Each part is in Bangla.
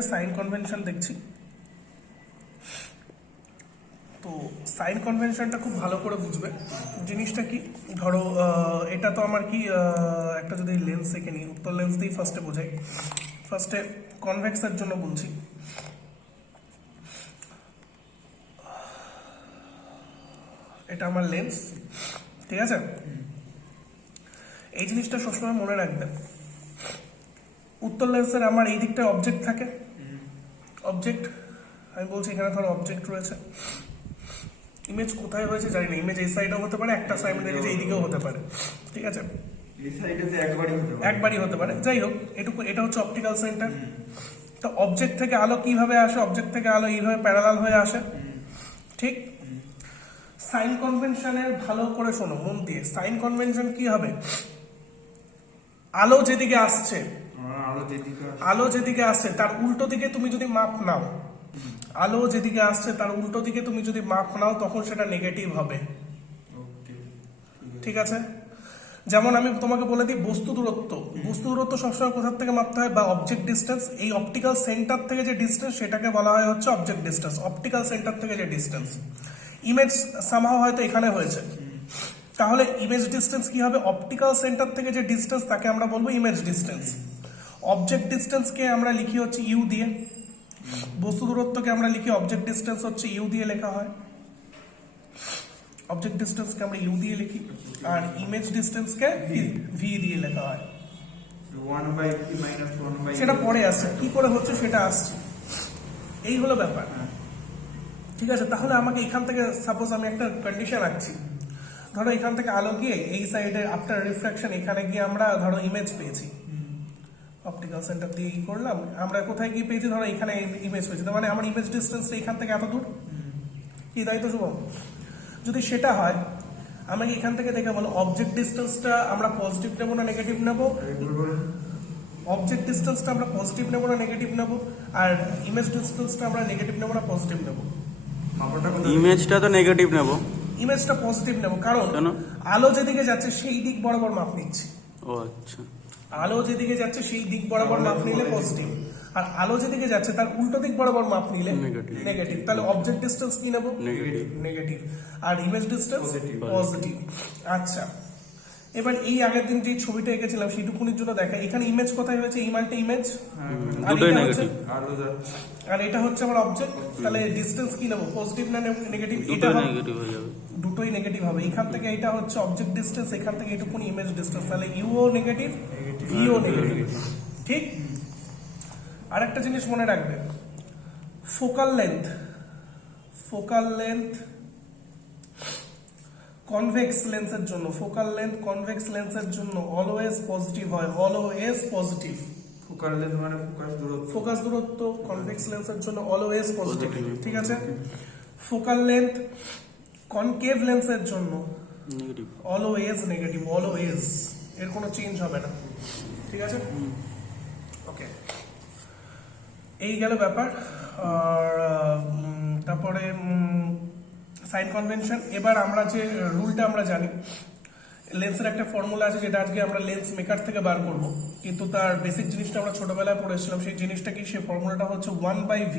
আজকে সাইন কনভেনশন দেখছি। তো সাইন কনভেনশনটা খুব ভালো করে বুঝবে। জিনিসটা কি, ধরো এটা তো আমার কি একটা যদি লেন্স এঁকে নিই, উত্তর লেন্স দিয়েই ফার্স্টে বোঝাই। ফার্স্টে কনভেক্সের জন্য বলছি। এটা আমার লেন্স, ঠিক আছে? এই জিনিসটা সবসময় মনে রাখবেন, উত্তর লেন্সের আমার এই দিকটা অবজেক্ট থাকে। অবজেক্ট আমি বলছি, এখানে ধরো অবজেক্ট রয়েছে। ইমেজ কোথায় হয়েছে জানি না, ইমেজ এই সাইডেও হতে পারে, একটা সাইড দেখেছে এইদিকেও হতে পারে, ঠিক আছে? একবারই হতে পারে। যাই হোক, এটুকু, এটা হচ্ছে অপটিক্যাল সেন্টার। তো অবজেক্ট থেকে আলো কিভাবে আসে? অবজেক্ট থেকে আলো এইভাবে প্যারালাল হয়ে আসে, ঠিক? সাইন কনভেনশনের ভালো করে শোনো মন দিয়ে। সাইন কনভেনশন কি হবে? আলো যেদিকে আসছে, আলো যেদিকে আসছে তার উল্টো দিকে তুমি যদি মাপ নাও, আলো যেদিকে আসছে তার উল্টো দিকে তুমি যদি মাপ নাও, তখন সেটা নেগেটিভ হবে, ঠিক আছে? যেমন আমি তোমাকে বলে দিই, বস্তু দূরত্ব। বস্তু দূরত্ব সবসময় কোথার থেকে মাপতে হয়? বা অবজেক্ট ডিস্টেন্স। এই অপটিক্যাল সেন্টার থেকে যে ডিস্টেন্স, সেটাকে বলা হয় হচ্ছে অবজেক্ট ডিস্টেন্স। অপটিক্যাল সেন্টার থেকে যে ডিস্টেন্স। ইমেজ সামহাও হয়তো এখানে হয়েছে, তাহলে ইমেজ ডিস্টেন্স কি হবে? অপটিক্যাল সেন্টার থেকে যে ডিস্টেন্স, তাকে আমরা বলবো ইমেজ ডিস্টেন্স। অবজেক্ট ডিস্টেন্সকে আমরা লিখি হচ্ছে ইউ দিয়ে। বস্তু দূরত্বকে আমরা লিখি, অবজেক্ট ডিস্টেন্স হচ্ছে ইউ দিয়ে লেখা হয়। অবজেক্ট ডিস্টেন্সকে আমরা ইউ দিয়ে লিখি, আর ইমেজ ডিস্টেন্সকে ভি দিয়ে লেখা হয়। সেটা পরে আসছে, কি করে হচ্ছে সেটা আসছে। এই হলো ব্যাপার, ঠিক আছে? তাহলে আমাকে এখান থেকে, সাপোজ আমি একটা কন্ডিশন রাখছি, ধরো এখান থেকে আলো গিয়ে এই সাইডে আফটার রিফ্রাকশন এখানে গিয়ে আমরা ধরো ইমেজ পেয়েছি। অপটিক্যাল সেন্টার দিয়ে কি করলাম, আমরা কোথায় গিয়ে পেয়েছি? ধরো এখানে ইমেজ পেয়েছি, তার মানে আমার ইমেজ ডিস্টেন্সটা এখান থেকে এত দূর, কি তাই তো শুভম? যদি সেটা হয়, আমাকে এখান থেকে দেখে বলো, অবজেক্ট ডিস্টেন্সটা আমরা পজিটিভ নেবো না নেগেটিভ নেবো? অবজেক্ট ডিস্টেন্সটা আমরা পজিটিভ নেবো না নেগেটিভ নেবো? আর ইমেজ ডিস্টেন্সটা আমরা নেগেটিভ নেবো না পজিটিভ নেবো? ইমেজটা তো নেগেটিভ নেব। ইমেজটা পজিটিভ নেবো, কারণ আলো যেদিকে যাচ্ছে সেই দিক বরাবর মাপ নিচ্ছি। ও আচ্ছা, আলো যেদিকে যাচ্ছে সেই দিক বরাবর মাপ নিলে পজিটিভ, আর আলো যেদিকে যাচ্ছে তার উল্টো দিক বরাবর মাপ নিলে নেগেটিভ। তাহলে অবজেক্ট ডিস্টেন্স কি নেব? নেগেটিভ। আর ইমেজ ডিস্টেন্স পজিটিভ। আচ্ছা, এবার এই আগের দিন যে ছবিটা এঁকেছিলাম সেইটুকুনির জন্য দেখা, এখানে ইমেজ কোথায় হয়েছে? এই মানটা ইমেজ, আর এটা হচ্ছে আমার অবজেক্ট। তাহলে ডিস্টেন্স কি নেব? পজিটিভ না নেগেটিভ? এটা দুটোই নেগেটিভ হবে। এখান থেকে এটা হচ্ছে অবজেক্ট ডিস্টেন্স, এখান থেকে এটুকুনি ইমেজ ডিস্টেন্স। তাহলে ইউও নেগেটিভ, ভিও নেগেটিভ, ঠিক? আরেকটা জিনিস মনে রাখবে, focal length, focal length convex লেন্সের জন্য, ফোকাল লেন্থ কনভেক্স লেন্সের জন্য অলওয়েজ পজিটিভ হয়, অলওয়েজ পজিটিভ। ফোকাল লেন্থ মানে ফোকাস দূরত্ব কনভেক্স লেন্সের জন্য অলওয়েজ পজিটিভ, ঠিক আছে? ফোকাল লেন্থ কনকেভ লেন্সের জন্য অলওয়েজ নেগেটিভ, অলওয়েজ, এর কোনো চেঞ্জ হবে না, ঠিক আছে? ওকে, এই গেল ব্যাপার। আর তারপরে সাইন কনভেনশন। এবার আমরা যে রুলটা আমরা জানি, লেন্সের একটা ফর্মুলা আছে যেটা আজকে আমরা লেন্স মেকার থেকে বার করব, কিন্তু তার বেসিক জিনিসটা আমরা ছোটবেলায় পড়েছিলাম। সেই জিনিসটা কি? সেই ফর্মুলাটা হচ্ছে 1/v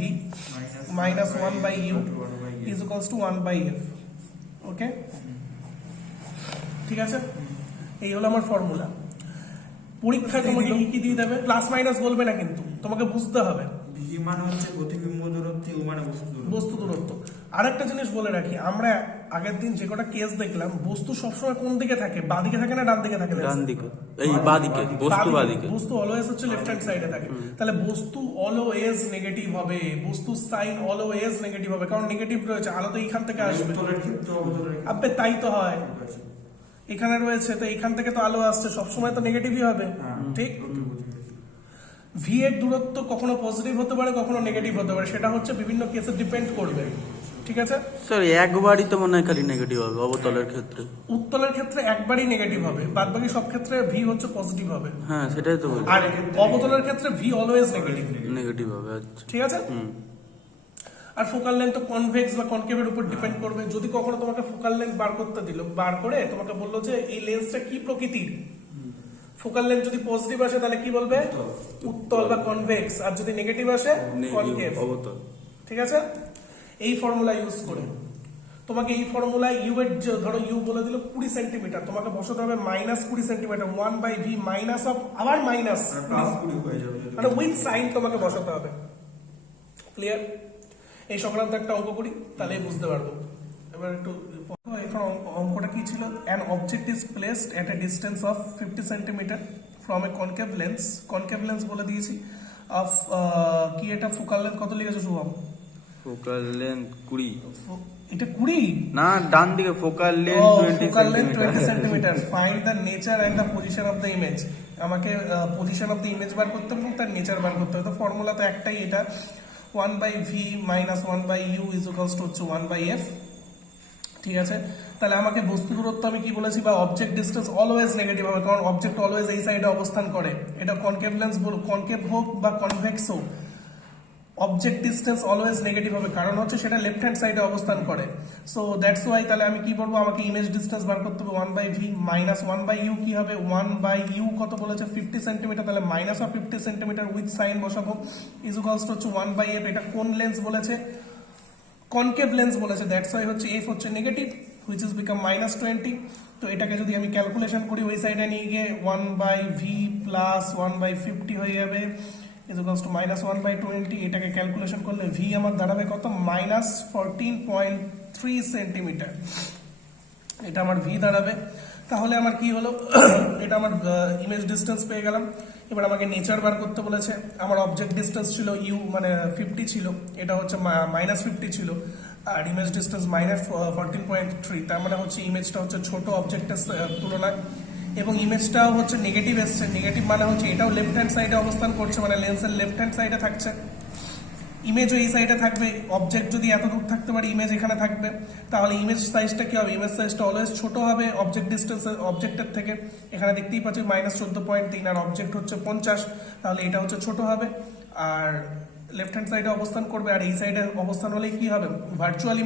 minus 1/u is equals to 1/f। ওকে, ঠিক আছে? এই হলো আমার ফর্মুলা। পরীক্ষায় তোমাকে কি দিয়ে দেবে? প্লাস মাইনাস বলবে না, কিন্তু তোমাকে বুঝতে হবে। ভি মানে হচ্ছে প্রতিবিম্ব দূরত্ব, ইউ মানে বস্তু দূরত্ব। আরেকটা জিনিস বলে রাখি, আমরা আগের দিন যে কটা কেস দেখলাম, বস্তু সবসময় কোন দিকে থাকে? বাঁ দিকে থাকে না ডান দিকে থাকে? ডান দিকে, এই বাঁ দিকে, বস্তু বাঁ দিকে। বস্তু অলওয়েজ হচ্ছে লেফট হ্যান্ড সাইডে থাকে। তাহলে বস্তু অলওয়েজ নেগেটিভ হবে, বস্তু সাইন অলওয়েজ নেগেটিভ হবে, কারণ নেগেটিভ রয়েছে। আলো তো এইখান থেকে আসবে, আবে তাই তো হয়, এখানে রয়েছে তো এখান থেকে তো আলো আসছে, সবসময় তো নেগেটিভই হবে, ঠিক? ভি এর দূরত্ব কখনো পজিটিভ হতে পারে, কখনো নেগেটিভ হতে পারে, সেটা হচ্ছে বিভিন্ন কেসে ডিপেন্ড করবে, ঠিক আছে? স্যার একবারই তো মনে হয় খালি নেগেটিভ হবে অবতলের ক্ষেত্রে। উত্তলের ক্ষেত্রে একবারই নেগেটিভ হবে, বাদ বাকি সব ক্ষেত্রে ভি হচ্ছে পজিটিভ হবে। হ্যাঁ, সেটাই তো বলছি। আর অবতলের ক্ষেত্রে ভি অলওয়েজ নেগেটিভ, নেগেটিভ হবে। আচ্ছা, ঠিক আছে? আর ফোকাল লেন্থ তো কনভেক্স বা কনকেভের উপর ডিপেন্ড করবে। যদি কখনো তোমাকে ফোকাল লেন্থ বার করতে দিল, বার করে তোমাকে বললো যে এই লেন্সটা কি প্রকৃতির, ফোকাল লেন্থ যদি পজিটিভ আসে তাহলে কি বলবে উত্তল বা কনভেক্স, আর যদি নেগেটিভ আসে কনকেভ। অবতল। ঠিক আছে, এই ফর্মুলা ইউজ করে তোমাকে এই ফর্মুলায় ইউ এর ধরো ইউ বলে দিল 20 সেন্টিমিটার, তোমাকে বসাতে হবে -20 সেন্টিমিটার 1/v মাইনাস অফ আবার মাইনাস +20 হয়ে যাবে যদি। মানে উইথ সাইন তোমাকে বসাতে হবে। ক্লিয়ার? এই সংক্রান্ত একটা অঙ্ক করি তাহলে বুঝতে পারবো। এবার একটু এখন অঙ্কটা কি ছিল, an object is placed at a distance of 50 centimetre from a concave lens, concave lens বলে দিয়েছি of কি এটা ফোকাল লেন্থ কত লিখেছো শুভম? Focal length 20। এটা 20 না, ডান দিকে focal length 20 focal length 20 centimetre. Centimetre. Find the nature and the position of the image. আমাকে পজিশন অফ দ্য ইমেজ বার করতে হবে এবং তার নেচার বার করতে হবে। তো ফর্মুলা তো একটাই, এটা 1/v minus 1/u is equals to হচ্ছে 1/f। ঠিক আছে, তাহলে আমাকে বস্তু দূরত্ব আমি কি বলেছি বা অবজেক্ট ডিসটেন্স অলওয়েজ নেগেটিভ হবে, কারণ অবজেক্ট অলওয়েজ এই সাইডে অবস্থান করে। এটা কনকেভ লেন্স কনকেভ হোক বা কনভেক্স হোক, অবজেক্ট ডিসটেন্স অলওয়েজ নেগেটিভ হবে, কারণ হচ্ছে সেটা লেফট হ্যান্ড সাইডে অবস্থান করে। সো দ্যাটস ওয়াই তাহলে আমি কি বলবো, আমাকে ইমেজ ডিসটেন্স বার করতে হবে 1/v মাইনাস 1/u কি হবে 1/u কত বলেছে 50 সেন্টিমিটার, তাহলে minus of 50 centimetre with sign বসাবো ইজ ইকুয়ালস টু হচ্ছে 1/f। এটা কোন লেন্স বলেছে? কনকেভ লেন্স বলেছে, দ্যাটস ওয়াই হচ্ছে f হচ্ছে নেগেটিভ হুইচ ইজ বিকাম -20। তো এটাকে যদি আমি ক্যালকুলেশন করি ওই সাইডে নিয়ে গিয়ে 1/v প্লাস 1/50 হয়ে যাবে is equals to -1/20। এটাকে ক্যালকুলেশন করলে v আমার দাঁড়াবে কত -14.3 সেন্টিমিটার, এটা আমার v দাঁড়াবে। তাহলে আমার কি হলো এটা আমার ইমেজ ডিসটেন্স পেয়ে গেলাম। এবার আমাকে নেচার বার করতে বলেছে। আমার অবজেক্ট ডিসটেন্স ছিল ইউ মানে 50 ছিল, এটা হচ্ছে -50 ছিল, আর ইমেজ ডিসটেন্স -14.3, তার মানে হচ্ছে ইমেজটা হচ্ছে ছোট অবজেক্টের তুলনায়, এবং ইমেজটাও হচ্ছে নেগেটিভ এসছে। নেগেটিভ মানে হচ্ছে এটাও লেফট হ্যান্ড সাইডে অবস্থান করছে, মানে লেন্সের লেফট হ্যান্ড সাইডে থাকছে, ইমেজও এই সাইডে থাকবে। অবজেক্ট যদি এত দূর থাকতে পারে, ইমেজ এখানে থাকবে, তাহলে ইমেজ সাইজটা কি হবে? ইমেজ সাইজটা অলওয়েজ ছোট হবে অবজেক্ট ডিসটেন্স অবজেক্টের থেকে। এখানে দেখতেই পাচ্ছি -14.3 আর অবজেক্ট হচ্ছে 50, তাহলে এটা হচ্ছে ছোট হবে আর লেফট হ্যান্ড সাইডে অবস্থান করবে। আর এই সাইডে অবস্থান হলে কি হবে? ভার্চুয়াল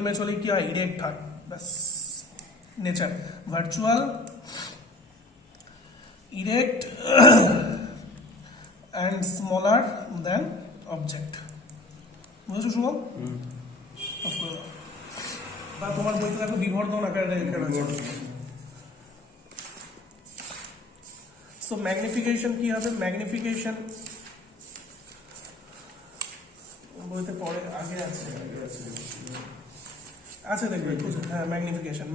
ইমেজ হলে কি হয়? ইরেক্ট হয়। ব্যাস, nature virtual erect and smaller than object। বুঝছো শুভ? বা তোমার বইতে দেখো বিবর্ধন আকারে লেখা রয়েছে। সো ম্যাগনিফিকেশন কি হবে? ম্যাগনিফিকেশন বইতে পরে আগে আছে আচ্ছা দেখবে, হ্যাঁ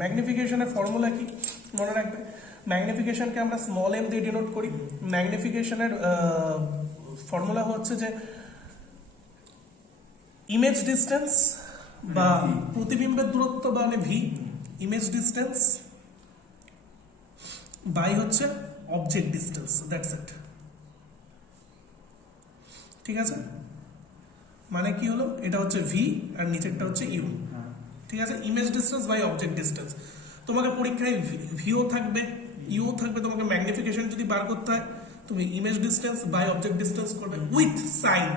ম্যাগনিফিকেশনের ফর্মুলা কি মনে রাখবে? ম্যাগনিফিকেশনকে আমরা স্মল এম দিয়ে ডিনোট করি। ম্যাগনিফিকেশনের ফর্মুলা হচ্ছে যে ইমেজ ডিসটেন্স বা প্রতিবিম্বের দূরত্ব মানে ভি, ইমেজ ডিসটেন্স বাই হচ্ছে অবজেক্ট ডিসটেন্স, দ্যাটস ইট। ঠিক আছে, মানে কি হলো? এটা হচ্ছে ভি আর নিচেরটা হচ্ছে ইউ। ঠিক আছে, image distance by object distance. তোমাকে পরীক্ষায় ভিও থাকবে, ইউ থাকবে। তোমাকে ম্যাগনিফিকেশন যদি বার করতে হয়, তুমি image distance by object distance করবে উইথ সাইন।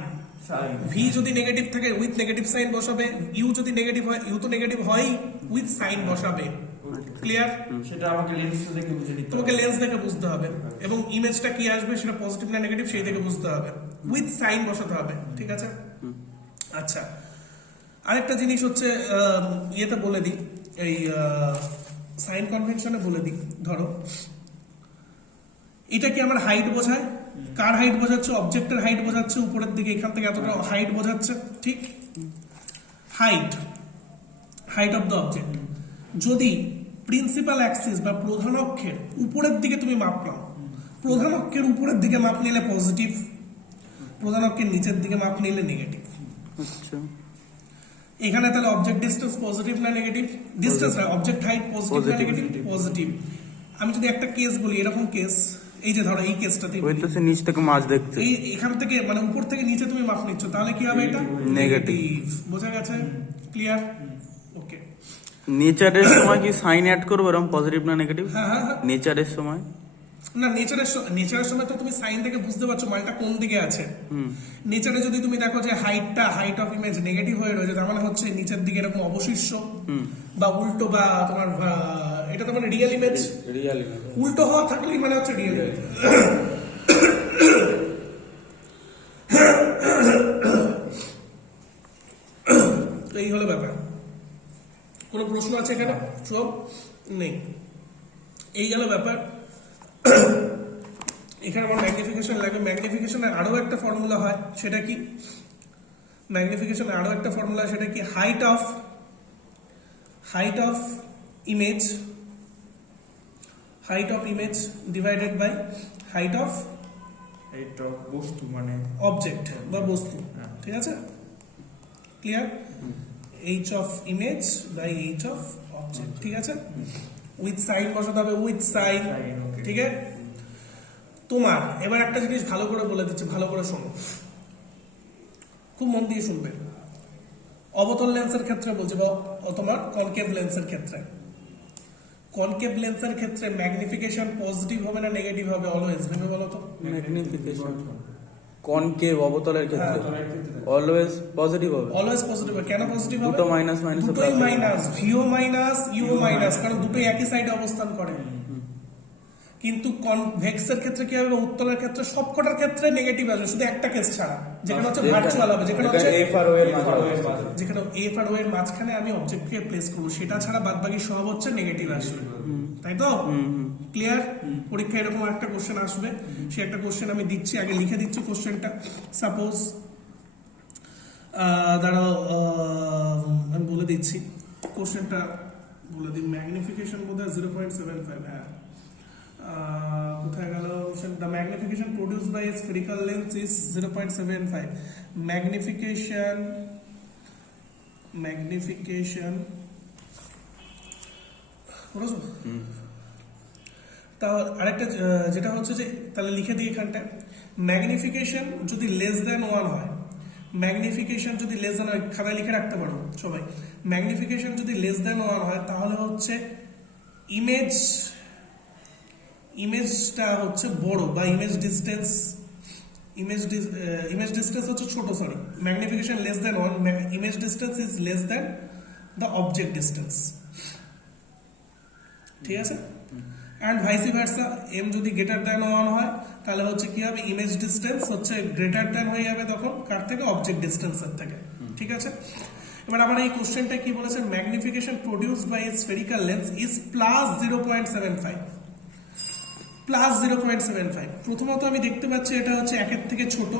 ভি যদি নেগেটিভ থাকে উইথ নেগেটিভ সাইন বসাবে, ইউ যদি নেগেটিভ হয়, ইউ তো নেগেটিভ হয়, উইথ সাইন বসাবে। ক্লিয়ার? সেটা আমাকে লেন্স দেখে বুঝে নিতে হবে। তোমাকে লেন্স দেখে বুঝতে হবে, এবং ইমেজটা কি আসবে সেটা পজিটিভ না নেগেটিভ সেই দেখে বুঝতে হবে, উইথ সাইন বসাতে হবে। ঠিক আছে, আচ্ছা আরেকটা জিনিস হচ্ছে ইয়েতে বলে দিই, এই সাইন কনভেনশনে বলে দিই। ধরো এটা কি আমার হাইট বোঝায়? কার হাইট বোঝাচ্ছে? অবজেক্টের হাইট বোঝাচ্ছে, উপরের দিকে এখান থেকে এতটা হাইট বোঝাচ্ছে। ঠিক, হাইট অফ দ্য অবজেক্ট। যদি প্রিন্সিপাল অ্যাক্সিস বা প্রধান অক্ষের উপরের দিকে তুমি মাপ নাও, প্রধান অক্ষের উপরের দিকে মাপ নিলে পজিটিভ, প্রধান অক্ষের নিচের দিকে মাপ নিলে নেগেটিভ। আচ্ছা, এখানে তাহলে অবজেক্ট ডিসটেন্স পজিটিভ না নেগেটিভ? ডিসটেন্স না, অবজেক্ট হাইট পজিটিভ না নেগেটিভ? পজিটিভ। আমি যদি একটা কেস বলি, এরকম কেস, এই যে ধরো এই কেসটাতে ওই তো সে নিচ থেকে মাছ দেখছে। এই এখান থেকে মানে উপর থেকে নিচে তুমি মাপ নিচ্ছ, তাহলে কি হবে? এটা নেগেটিভ। বোঝা গেছে? ক্লিয়ার? ওকে। নেচারের সময় কি সাইন অ্যাড করবো এরকম পজিটিভ না নেগেটিভ? হ্যাঁ হ্যাঁ হ্যাঁ। নেচারের সময় না, নেচারের সময় তো তুমি সাইন থেকে বুঝতে পারছো মালটা কোন দিকে আছে। নেচারে যদি তুমি দেখো যে হাইট অফ ইমেজ নেগেটিভ হয়ে রয়েছে, তার মানে হচ্ছে নিচের দিকে এরকম অবশিষ্ট বা উল্টো বা তোমার এটা তো মানে রিয়েল ইমেজ, রিয়েল উল্টো হওয়া থাকলেই মানে হচ্ছে রিয়েল ইমেজ। তো এই হলো ব্যাপার। কোনো প্রশ্ন আছে এখানে? সব নেই। এই গেল ব্যাপার। এখানে আমার ম্যাগনিফিকেশন লাগবে। ম্যাগনিফিকেশনের আরো একটা ফর্মুলা হয়, সেটা কি? ম্যাগনিফিকেশনের আরো একটা ফর্মুলা, সেটা কি? Height of image divided by height of এইটা বস্তু মানে অবজেক্ট বা বস্তু। ঠিক আছে, clear? H of image by h of object. ঠিক আছে, উইথ সাইন বসাতে হবে, উইথ সাইন। Sign, okay. ঠিক আছে, তোমার এবার একটা জিনিস ভালো করে বলে দিচ্ছি, ভালো করে শোনো, খুব মন দিয়ে শুনবে। অবতল লেন্সের ক্ষেত্রে বলছি, বা তোমার কনকেভ লেন্সের ক্ষেত্রে, ম্যাগনিফিকেশন পজিটিভ হবে না নেগেটিভ হবে? অলওয়েজ ভেবে বলো তো। ম্যাগনিফিকেশন কনকেভ অবতলের ক্ষেত্রে তলার ক্ষেত্রে অলওয়েজ পজিটিভ হবে। অলওয়েজ পজিটিভ হবে। কেন পজিটিভ হবে? দুটো মাইনাস মাইনাস দুটোই মাইনাস, ভিও মাইনাস ইউ মাইনাস, কারণ দুটোই একই সাইডে অবস্থান করে। কিন্তু কনভেক্সের ক্ষেত্রে কি হবে? উত্তলের ক্ষেত্রে সবকটার ক্ষেত্রে নেগেটিভ আসবে, শুধু একটা কেস ছাড়া, যেখানে হচ্ছে ভার্চুয়াল হবে, যেখানে হচ্ছে এফ আর ও এর মাঝখানে। যেখানে এফ আর ও এর মাঝখানে আমি অবজেক্টকে প্লেস করবো, সেটা ছাড়া বাদ বাকি সব হচ্ছে নেগেটিভ আসবে। তাই তো? ক্লিয়ার? পরীক্ষায় এরকম একটা কোশ্চেন আসবে, সে একটা কোশ্চেন আমি দিচ্ছি, আগে লিখে দিচ্ছি কোশ্চেনটা। সাপোজ দাঁড়াও, আমি বলে দিচ্ছি কোশ্চেনটা, বলে দিই। ম্যাগনিফিকেশন বোধহয় 0.75। হ্যাঁ, কোথায় গেল? The magnification produced by a spherical lens is 0.75। Magnification বুঝছো? তা আরেকটা যেটা হচ্ছে যে, তাহলে লিখে দিই এখানটায়, ম্যাগনিফিকেশন যদি লেস দ্যান 1 হয়, ম্যাগনিফিকেশন যদি লেস দ্যান, খাতায় লিখে রাখতে পারো সবাই, ম্যাগনিফিকেশন যদি লেস দ্যান 1 হয়, তাহলে হচ্ছে ইমেজটা হচ্ছে বড়, বা ইমেজ ডিস্টেন্স হচ্ছে ছোট, sorry, magnification less than 1, image distance is less than the object distance. ঠিক আছে, অ্যান্ড ভাইসি ভার্সা, এম যদি গ্রেটার দ্যান 1 হয়, তাহলে হচ্ছে কি হবে? ইমেজ ডিস্টেন্স হচ্ছে গ্রেটার দ্যান হয়ে যাবে তখন কার থেকে? অবজেক্ট ডিস্টেন্সের থেকে। ঠিক আছে, এবার আমার এই কোশ্চেনটা কি বলেছে? Magnification produced by a spherical lens is plus 0.75। প্রথমত আমি দেখতে পাচ্ছি এটা হচ্ছে 1 থেকে ছোট।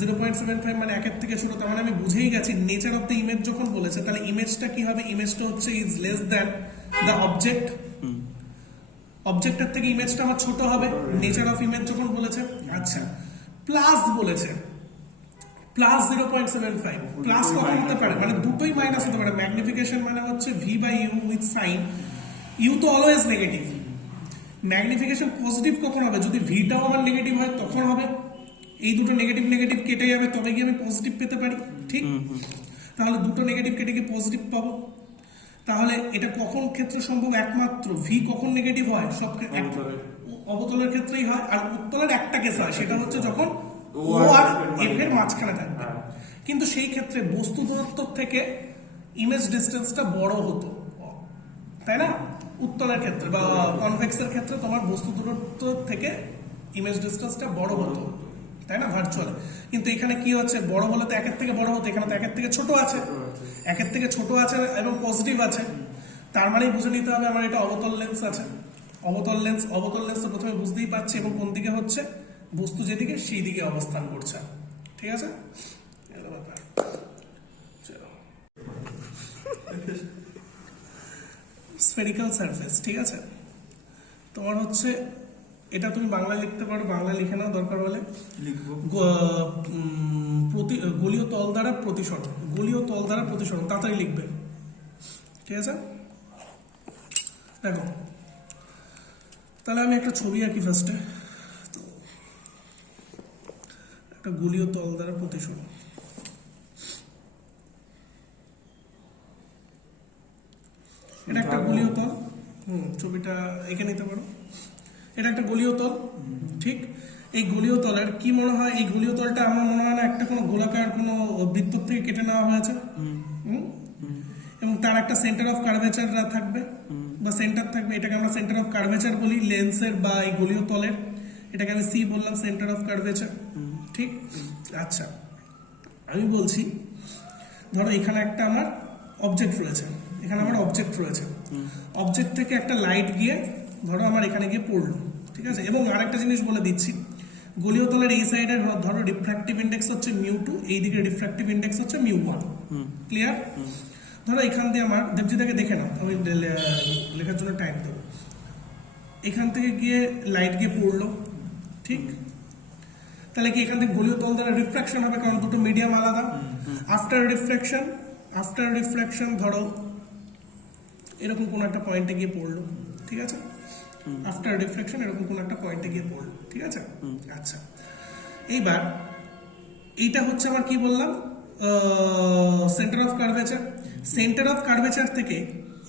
0.75 মানে 1 থেকে ছোট, তার মানে আমি বুঝেই গেছি নেচার অফ দ্য ইমেজ যখন বলেছে, তাহলে ইমেজটা কি হবে? ইমেজটা হচ্ছে is less than the object. অবজেক্টের থেকে ইমেজটা আমার ছোট হবে, নেচার অফ ইমেজ যখন বলেছে। আচ্ছা, প্লাস বলেছে, প্লাস 0.75। প্লাস কখন হতে পারে? মানে দুটোই মাইনাস হতে পারে। ম্যাগনিফিকেশন মানে হচ্ছে v by you with sign. U তো অলওয়েজ নেগেটিভ। ম্যাগনিফিকেশন পজিটিভ কখন হবে? যদি ভিটাও আমার নেগেটিভ হয় তখন হবে। এই দুটো নেগেটিভ কেটে যাবে, তবে গিয়ে আমি পজিটিভ পেতে পারি। ঠিক, তাহলে দুটো নেগেটিভ কেটে গিয়ে পজিটিভ পাবো। তাহলে এটা কখন ক্ষেত্রে সম্ভব? একমাত্র ভি কখন নেগেটিভ হয়? সব অবতলের ক্ষেত্রেই হয়। আর উত্তলের একটা কেস হয়, সেটা হচ্ছে যখন ও আর এফ এর মাঝখানে থাকবে। কিন্তু সেই ক্ষেত্রে বস্তু দূরত্ব থেকে ইমেজ ডিস্টেন্সটা বড় হতো, তাই না? উত্তলের ক্ষেত্রে বা কনভেক্সের ক্ষেত্রে তোমার বস্তু দূরত্ব থেকে ইমেজ ডিস্টেন্সটা বড় হতো, তাই না? ভার্চুয়াল। কিন্তু এখানে কি হচ্ছে? বড় হলে তো 1 থেকে বড় হতো, এখানে তো 1 থেকে ছোট আছে। 1 থেকে ছোট আছে এবং পজিটিভ আছে, তার মানে বুঝে নিতে হবে আমার এটা অবতল লেন্স আছে। অবতল লেন্স তো প্রথমে বুঝতেই পারছি, এবং কোন দিকে হচ্ছে? বস্তু যেদিকে সেই দিকে অবস্থান করছে। ঠিক আছে, স্ফেরিক্যাল সারফেস। ঠিক আছে, তোমার হচ্ছে এটা তুমি বাংলায় লিখতে পারো, বাংলা লিখে নাও দরকার হলে। লিখবো গলীয় তল দ্বারা প্রতিসরণ, তাড়াতাড়ি লিখবে। ঠিক আছে, দেখো তাহলে আমি একটা ছবি আঁকি ফার্স্টে। একটা গলীয় তল দ্বারা প্রতিসরণ, এটা একটা গলীয় তল। ছবিটা এঁকে নিতে পারো। এটা একটা গলীয় তল, ঠিক। এই গলীয় তলের কি মনে হয়? এই গলীয় তলটা আমার মনে হয় না একটা কোনো গোলাকার কোনো বৃত্ত থেকে কেটে নেওয়া হয়েছে, এবং তার একটা সেন্টার অফ কার্ভেচার থাকবে, বা বা সেন্টার থাকবে, এটাকে আমরা সেন্টার অফ কার্ভেচার বলি লেন্সের বা এই গলীয় তলের, এটাকে আমি সি বললাম সেন্টার অফ কার্ভেচার। ঠিক, আচ্ছা আমি বলছি ধরো এখানে একটা আমার অবজেক্ট রয়েছে, এখানে আমার অবজেক্ট রয়েছে, অবজেক্ট থেকে একটা লাইট গিয়ে ধরো আমার এখানে গিয়ে পড়লো, ঠিক আছে। এবং আরেকটা জিনিস বলে দিচ্ছি, গলীয় তলের এই সাইডে ধরো রিফ্র্যাক্টিভ ইন্ডেক্স হচ্ছে μ2, এই দিকে রিফ্র্যাক্টিভ ইন্ডেক্স হচ্ছে μ1। ক্লিয়ার? ধরো এখান দিয়ে আমার দেবজিদাকে দেখে নাও, আমি লেখার জন্য টাইম দেবো। এখান থেকে গিয়ে লাইট গিয়ে পড়লো, ঠিক, তাহলে কি এখান থেকে গলীয় তল দ্বারা রিফ্র্যাকশন হবে, কারণ দুটো মিডিয়াম আলাদা। আফটার রিফ্র্যাকশন ধরো এরকম কোন একটা পয়েন্টে গিয়ে পড়লো, ঠিক আছে, আফটার রিফ্র্যাকশন এরকম কোন একটা পয়েন্টে গিয়ে পড়লো, ঠিক আছে। আচ্ছা এইবার এইটা হচ্ছে আমার কি বললাম, centre of curvature. Centre of curvature থেকে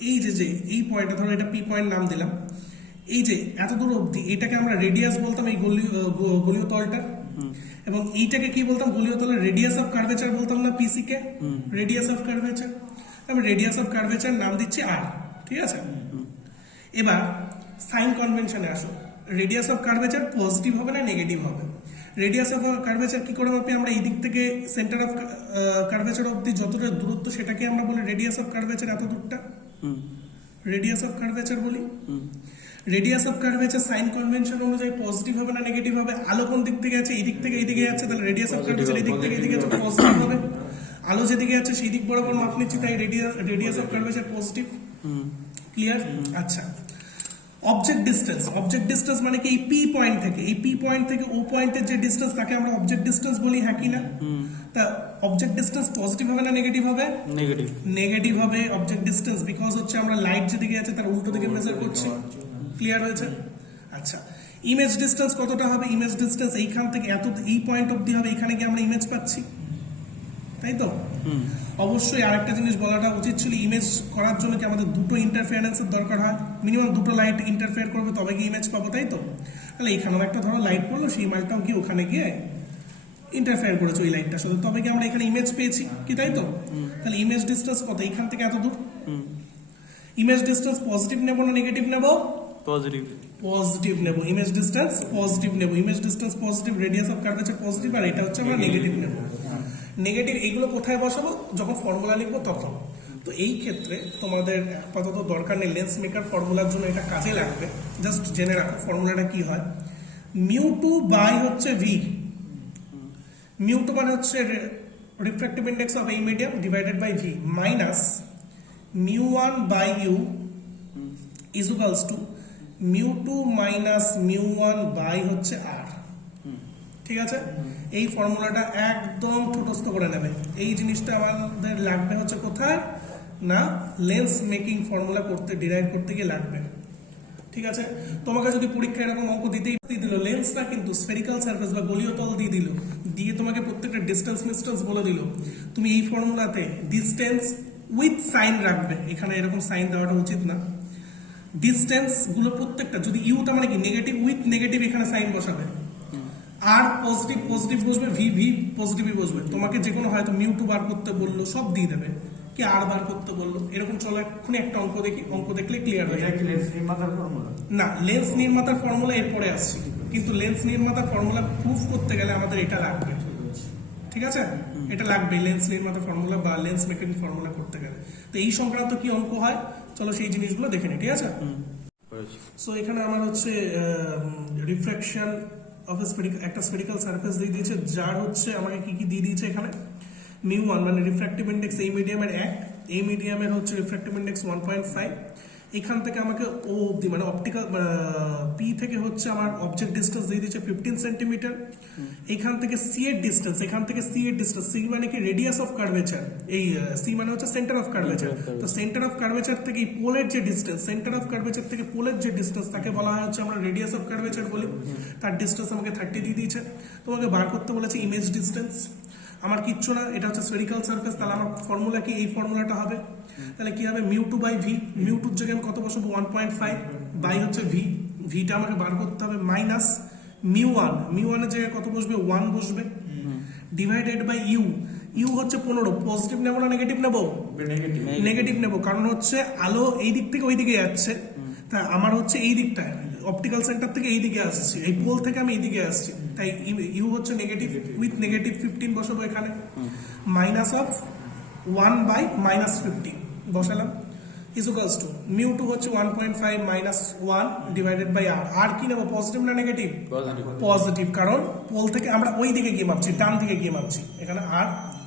এই যে এই পয়েন্টটা ধরো এটা পি পয়েন্ট নাম দিলাম, এই যে এত দূর অবধি এটাকে আমরা রেডিয়াস বলতাম, এই গলীয় তলটা, এবং এইটাকে কি বলতাম, গলীয় তলের রেডিয়াস অফ কার্ভেচার বলতাম না, পিসি কে রেডিয়াস অফ কার্ভেচার। আমি রেডিয়াস অফ কার্ভেচার নাম দিচ্ছি আর, ঠিক আছে। এবার সাইন কনভেনশনে আসো, রেডিয়াস অফ কার্ভেচার পজিটিভ হবে না নেগেটিভ হবে? রেডিয়াস অফ কার্ভেচার কি করে মাপি আমরা? এই দিক থেকে সেন্টার অফ কার্ভেচার অবধি যতটা দূরত্ব সেটাকে আমরা বলি রেডিয়াস অফ কার্ভেচার, এত দূরটা রেডিয়াস অফ কার্ভেচার বলি। Radius of curvature sign convention অনুযায়ী পজিটিভ হবে না নেগেটিভ হবে? আলো কোন দিক থেকে আছে, এই দিক থেকে এইদিকে যাচ্ছে, তাহলে রেডিয়াস অফ কার্ভেচার এই দিক থেকে এইদিকে যাচ্ছে, পজিটিভ হবে। আলো যেদিকে যাচ্ছে সেই দিক বরাবর মাপ নিচ্ছি, তাই radius of curvature positive. Clear? আচ্ছা অবজেক্ট ডিস্টেন্স মানে কি, এই পি পয়েন্ট থেকে ও পয়েন্টের যে ডিস্টেন্স তাকে আমরা অবজেক্ট ডিস্টেন্স বলি, হ্যাঁ কি না? তা অবজেক্ট ডিস্টেন্স পজিটিভ হবে না নেগেটিভ হবে? নেগেটিভ হবে অবজেক্ট ডিস্টেন্স, বিকজ হচ্ছে আমরা লাইট যেদিকে আছে তার উল্টো দিকে মেজার করছি। ক্লিয়ার হয়েছে? আচ্ছা ইমেজ ডিস্টেন্স কতটা হবে? ইমেজ ডিস্টেন্স এইখান থেকে এত এই পয়েন্ট অবধি হবে, এখানে গিয়ে আমরা ইমেজ পাচ্ছি, তাই তো? অবশ্যই আরেকটা জিনিস বলাটা উচিত ছিল, ইমেজ করার জন্য কি আমাদের দুটো ইন্টারফেয়ারেন্সের দরকার হয়, মিনিমাম দুটো লাইট ইন্টারফেয়ার করবে তবে কি ইমেজ পাবো, তাই তো? তাহলে এখানেও একটা ধরো লাইট পড়লো, সেই মালটাও কি ওখানে গিয়ে ইন্টারফেয়ার করেছে ওই লাইটটার সাথে, তবে কি আমরা এখানে ইমেজ পেয়েছি কি, তাই তো? তাহলে ইমেজ ডিস্টেন্স কত, এইখান থেকে এত দূর। ইমেজ ডিস্টেন্স পজিটিভ নেব না নেগেটিভ নেব? পজিটিভ নেব। ইমেজ ডিস্টেন্স পজিটিভ নেব, image distance positive, radius of curvature positive, আর এটা হচ্ছে আমরা নেগেটিভ নেব। নেগেটিভ এইগুলো কোথায় বসাবো? যখন ফর্মুলা লিখবো তখন। তো এই ক্ষেত্রে তোমাদের আপাতত দরকার নেই, লেন্স মেকার ফর্মুলার জন্য এটা কাজে লাগবে, জাস্ট জেনে রাখো ফর্মুলাটা কি হয়। μ2 বাই হচ্ছে ভি, μ2 মানে হচ্ছে রিফ্র্যাক্টিভ ইন্ডেক্স অফ এই medium divided by V, minus μ1 by U is equals to μ2 minus μ1 by হচ্ছে আর। ঠিক আছে, এই ফর্মুলাটা একদম ঠোঁটস্থ করে নেবে। এই জিনিসটা আমাদের লাগবে হচ্ছে কোথায় না, লেন্স মেকিং ফর্মুলা করতে, ডিরাইভ করতে গিয়ে লাগবে। ঠিক আছে, তোমাকে যদি পরীক্ষায় এরকম অঙ্ক দিতেই দিল, লেন্স না কিন্তু স্ফেরিক্যাল সারফেস বা গোলীয় তল দিয়ে দিল, দিয়ে তোমাকে প্রত্যেকটা ডিস্টেন্স বলে দিল, তুমি এই ফর্মুলাতে ডিস্টেন্স উইথ সাইন রাখবে। এখানে এরকম সাইন দেওয়াটা উচিত না। ডিস্টেন্স গুলো প্রত্যেকটা, যদি ইউটা মানে কি নেগেটিভ উইথ নেগেটিভ, এখানে সাইন বসাবে। আর পজিটিভ বসবে, ভি পজিটিভই বসবে। তোমাকে যে কোনো হয়তো μ2 বার করতে বললো, সব দিয়ে দেবে। কি আর বার করতে বললো, এরকম চলো এক্ষুনি একটা অঙ্ক দেখি, অঙ্ক দেখলে ক্লিয়ার হয়ে যায়। না, লেন্স নির্মাতার ফর্মুলা এরপরে আসছে, কিন্তু লেন্স নির্মাতার ফর্মুলা প্রুফ করতে গেলে আমাদের এটা লাগবে। ঠিক আছে, এটা লাগবে লেন্স নির্মাতা ফর্মুলা বা লেন্স মেকিং ফর্মুলা করতে গেলে। তো এই সংক্রান্ত কি অঙ্ক হয়, চলো সেই জিনিসগুলো দেখে নিই। ঠিক আছে, সো এখানে আমার হচ্ছে রিফ্র্যাকশন অফ একটা স্ফেরিক্যাল সারফেস দিয়ে দিয়েছে, যার হচ্ছে আমাকে কি কি দিয়ে দিয়েছে এখানে, μ1 মানে রিফ্র্যাক্টিভ ইন্ডেক্স এই মিডিয়ামের 1, এই মিডিয়ামের হচ্ছে রিফ্র্যাক্টিভ ইন্ডেক্স 1.5। এখান থেকে আমাকে ও অব্দি মানে অপটিক্যাল পি থেকে হচ্ছে আমার অবজেক্ট ডিস্টেন্স দিয়ে দিয়েছে 15 সেন্টিমিটার। এখান থেকে সি এর ডিস্টেন্স, সি মানে কি রেডিয়াস অফ কার্ভেচার, এই সি মানে হচ্ছে সেন্টার অফ কার্ভেচার। তো সেন্টার অফ কার্ভেচার থেকে এই পোলের যে ডিস্টেন্স, সেন্টার অফ কার্ভেচার থেকে পোলের যে ডিস্টেন্স, তাকে বলা হয় হচ্ছে আমরা রেডিয়াস অফ কার্ভেচার বলি। তার ডিস্টেন্স আমাকে 30 দিয়ে দিয়েছে। তোমাকে বার করতে বলেছে ইমেজ ডিস্টেন্স। আমার কিচ্ছু না, এটা হচ্ছে স্ফেরিক্যাল সারফেস, তাহলে আমার ফর্মুলা কি, এই ফর্মুলাটা হবে। তাহলে কি হবে, μ2 বাই ভি, μ2 জায়গায় আমি কত বসাবো 1.5 বাই হচ্ছে ভি, ভিটা আমাকে বার করতে হবে, মাইনাস μ1 এর জায়গায় কত বসবে 1 বসবে, ডিভাইডেড বাই ইউ হচ্ছে 15। পজিটিভ নেবো না নেগেটিভ নেবো? ওকে নেগেটিভ। নেগেটিভ নেব, কারণ হচ্ছে আলো এই দিক থেকে ওই দিকে যাচ্ছে, তা আমার হচ্ছে এই দিকটায় অপটিক্যাল সেন্টার থেকে এই দিকে আসছি, এই পোল থেকে আমি এই দিকে আসছি, তাই ইউ হচ্ছে নেগেটিভ, উইথ নেগেটিভ 15 বসাবো এখানে, মাইনাস অফ 1 বাই মাইনাস 15 বসালাম, ইকুয়ালস টু মিউ টু হচ্ছে 1.5 মাইনাস 1 ডিভাইডেড বাই আর। আর কি নেবো, পজিটিভ না নেগেটিভ? পজিটিভ, কারণ পোল থেকে আমরা ওই দিকে গিয়ে মাপছি, ডান দিকে গিয়ে মাপছি, এখানে আর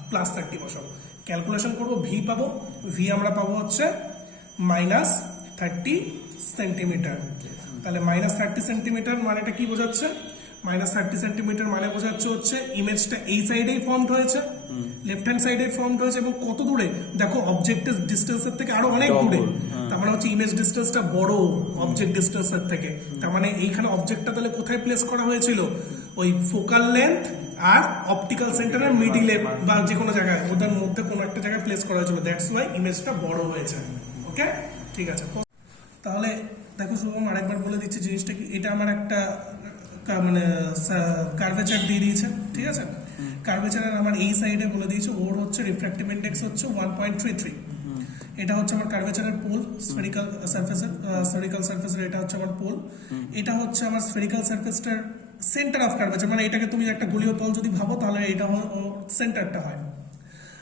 প্লাস 30 বসাবো, ক্যালকুলেশন করবো, ভি পাবো, ভি আমরা পাবো হচ্ছে মাইনাস 30 সেন্টিমিটার। তাহলে মাইনাস 30 সেন্টিমিটার মানেটা কি বোঝাচ্ছে? মাইনাস 30 সেন্টিমিটার মানে বোঝাচ্ছে হচ্ছে ইমেজটা এই সাইডেই ফর্মড হয়েছে, লেফট হ্যান্ড সাইডে ফর্মড হয়েছে, এবং কত দূরে দেখো, অবজেক্টের ডিস্টেন্সের থেকে আরো অনেক দূরে, তার মানে হচ্ছে ইমেজ ডিস্টেন্সটা বড় অবজেক্ট ডিস্টেন্সের থেকে, তার মানে এইখানে অবজেক্টটা তাহলে কোথায় প্লেস করা হয়েছিল? ওই ফোকাল লেন্থ আর অপটিক্যাল সেন্টারের মিডিলে বা যে কোনো জায়গায় ওদের মধ্যে কোনো একটা জায়গায় প্লেস করা হয়েছিল, দ্যাটস ওয়াই ইমেজটা বড় হয়েছে। ওকে, ঠিক আছে। তাহলে দেখো শুভম, আরেকবার বলে দিচ্ছি জিনিসটা কি, এটা আমার একটা মানে কার্ভেচার দিয়ে দিয়েছে, ঠিক আছে? কার্ভেচারের আমার এই সাইডে বলে দিয়েছে ওর হচ্ছে রিফ্র্যাক্টিভ ইন্ডেক্স হচ্ছে 1.33, এটা হচ্ছে আমার কার্ভেচারের পোল, স্ফেরিক্যাল সারফেসের এটা হচ্ছে আমার পোল, এটা হচ্ছে আমার স্ফেরিক্যাল সারফেসটার সেন্টার অফ কার্ভেচার, মানে এটাকে তুমি একটা গোলীয় তল যদি ভাবো তাহলে এটা সেন্টারটা হয়,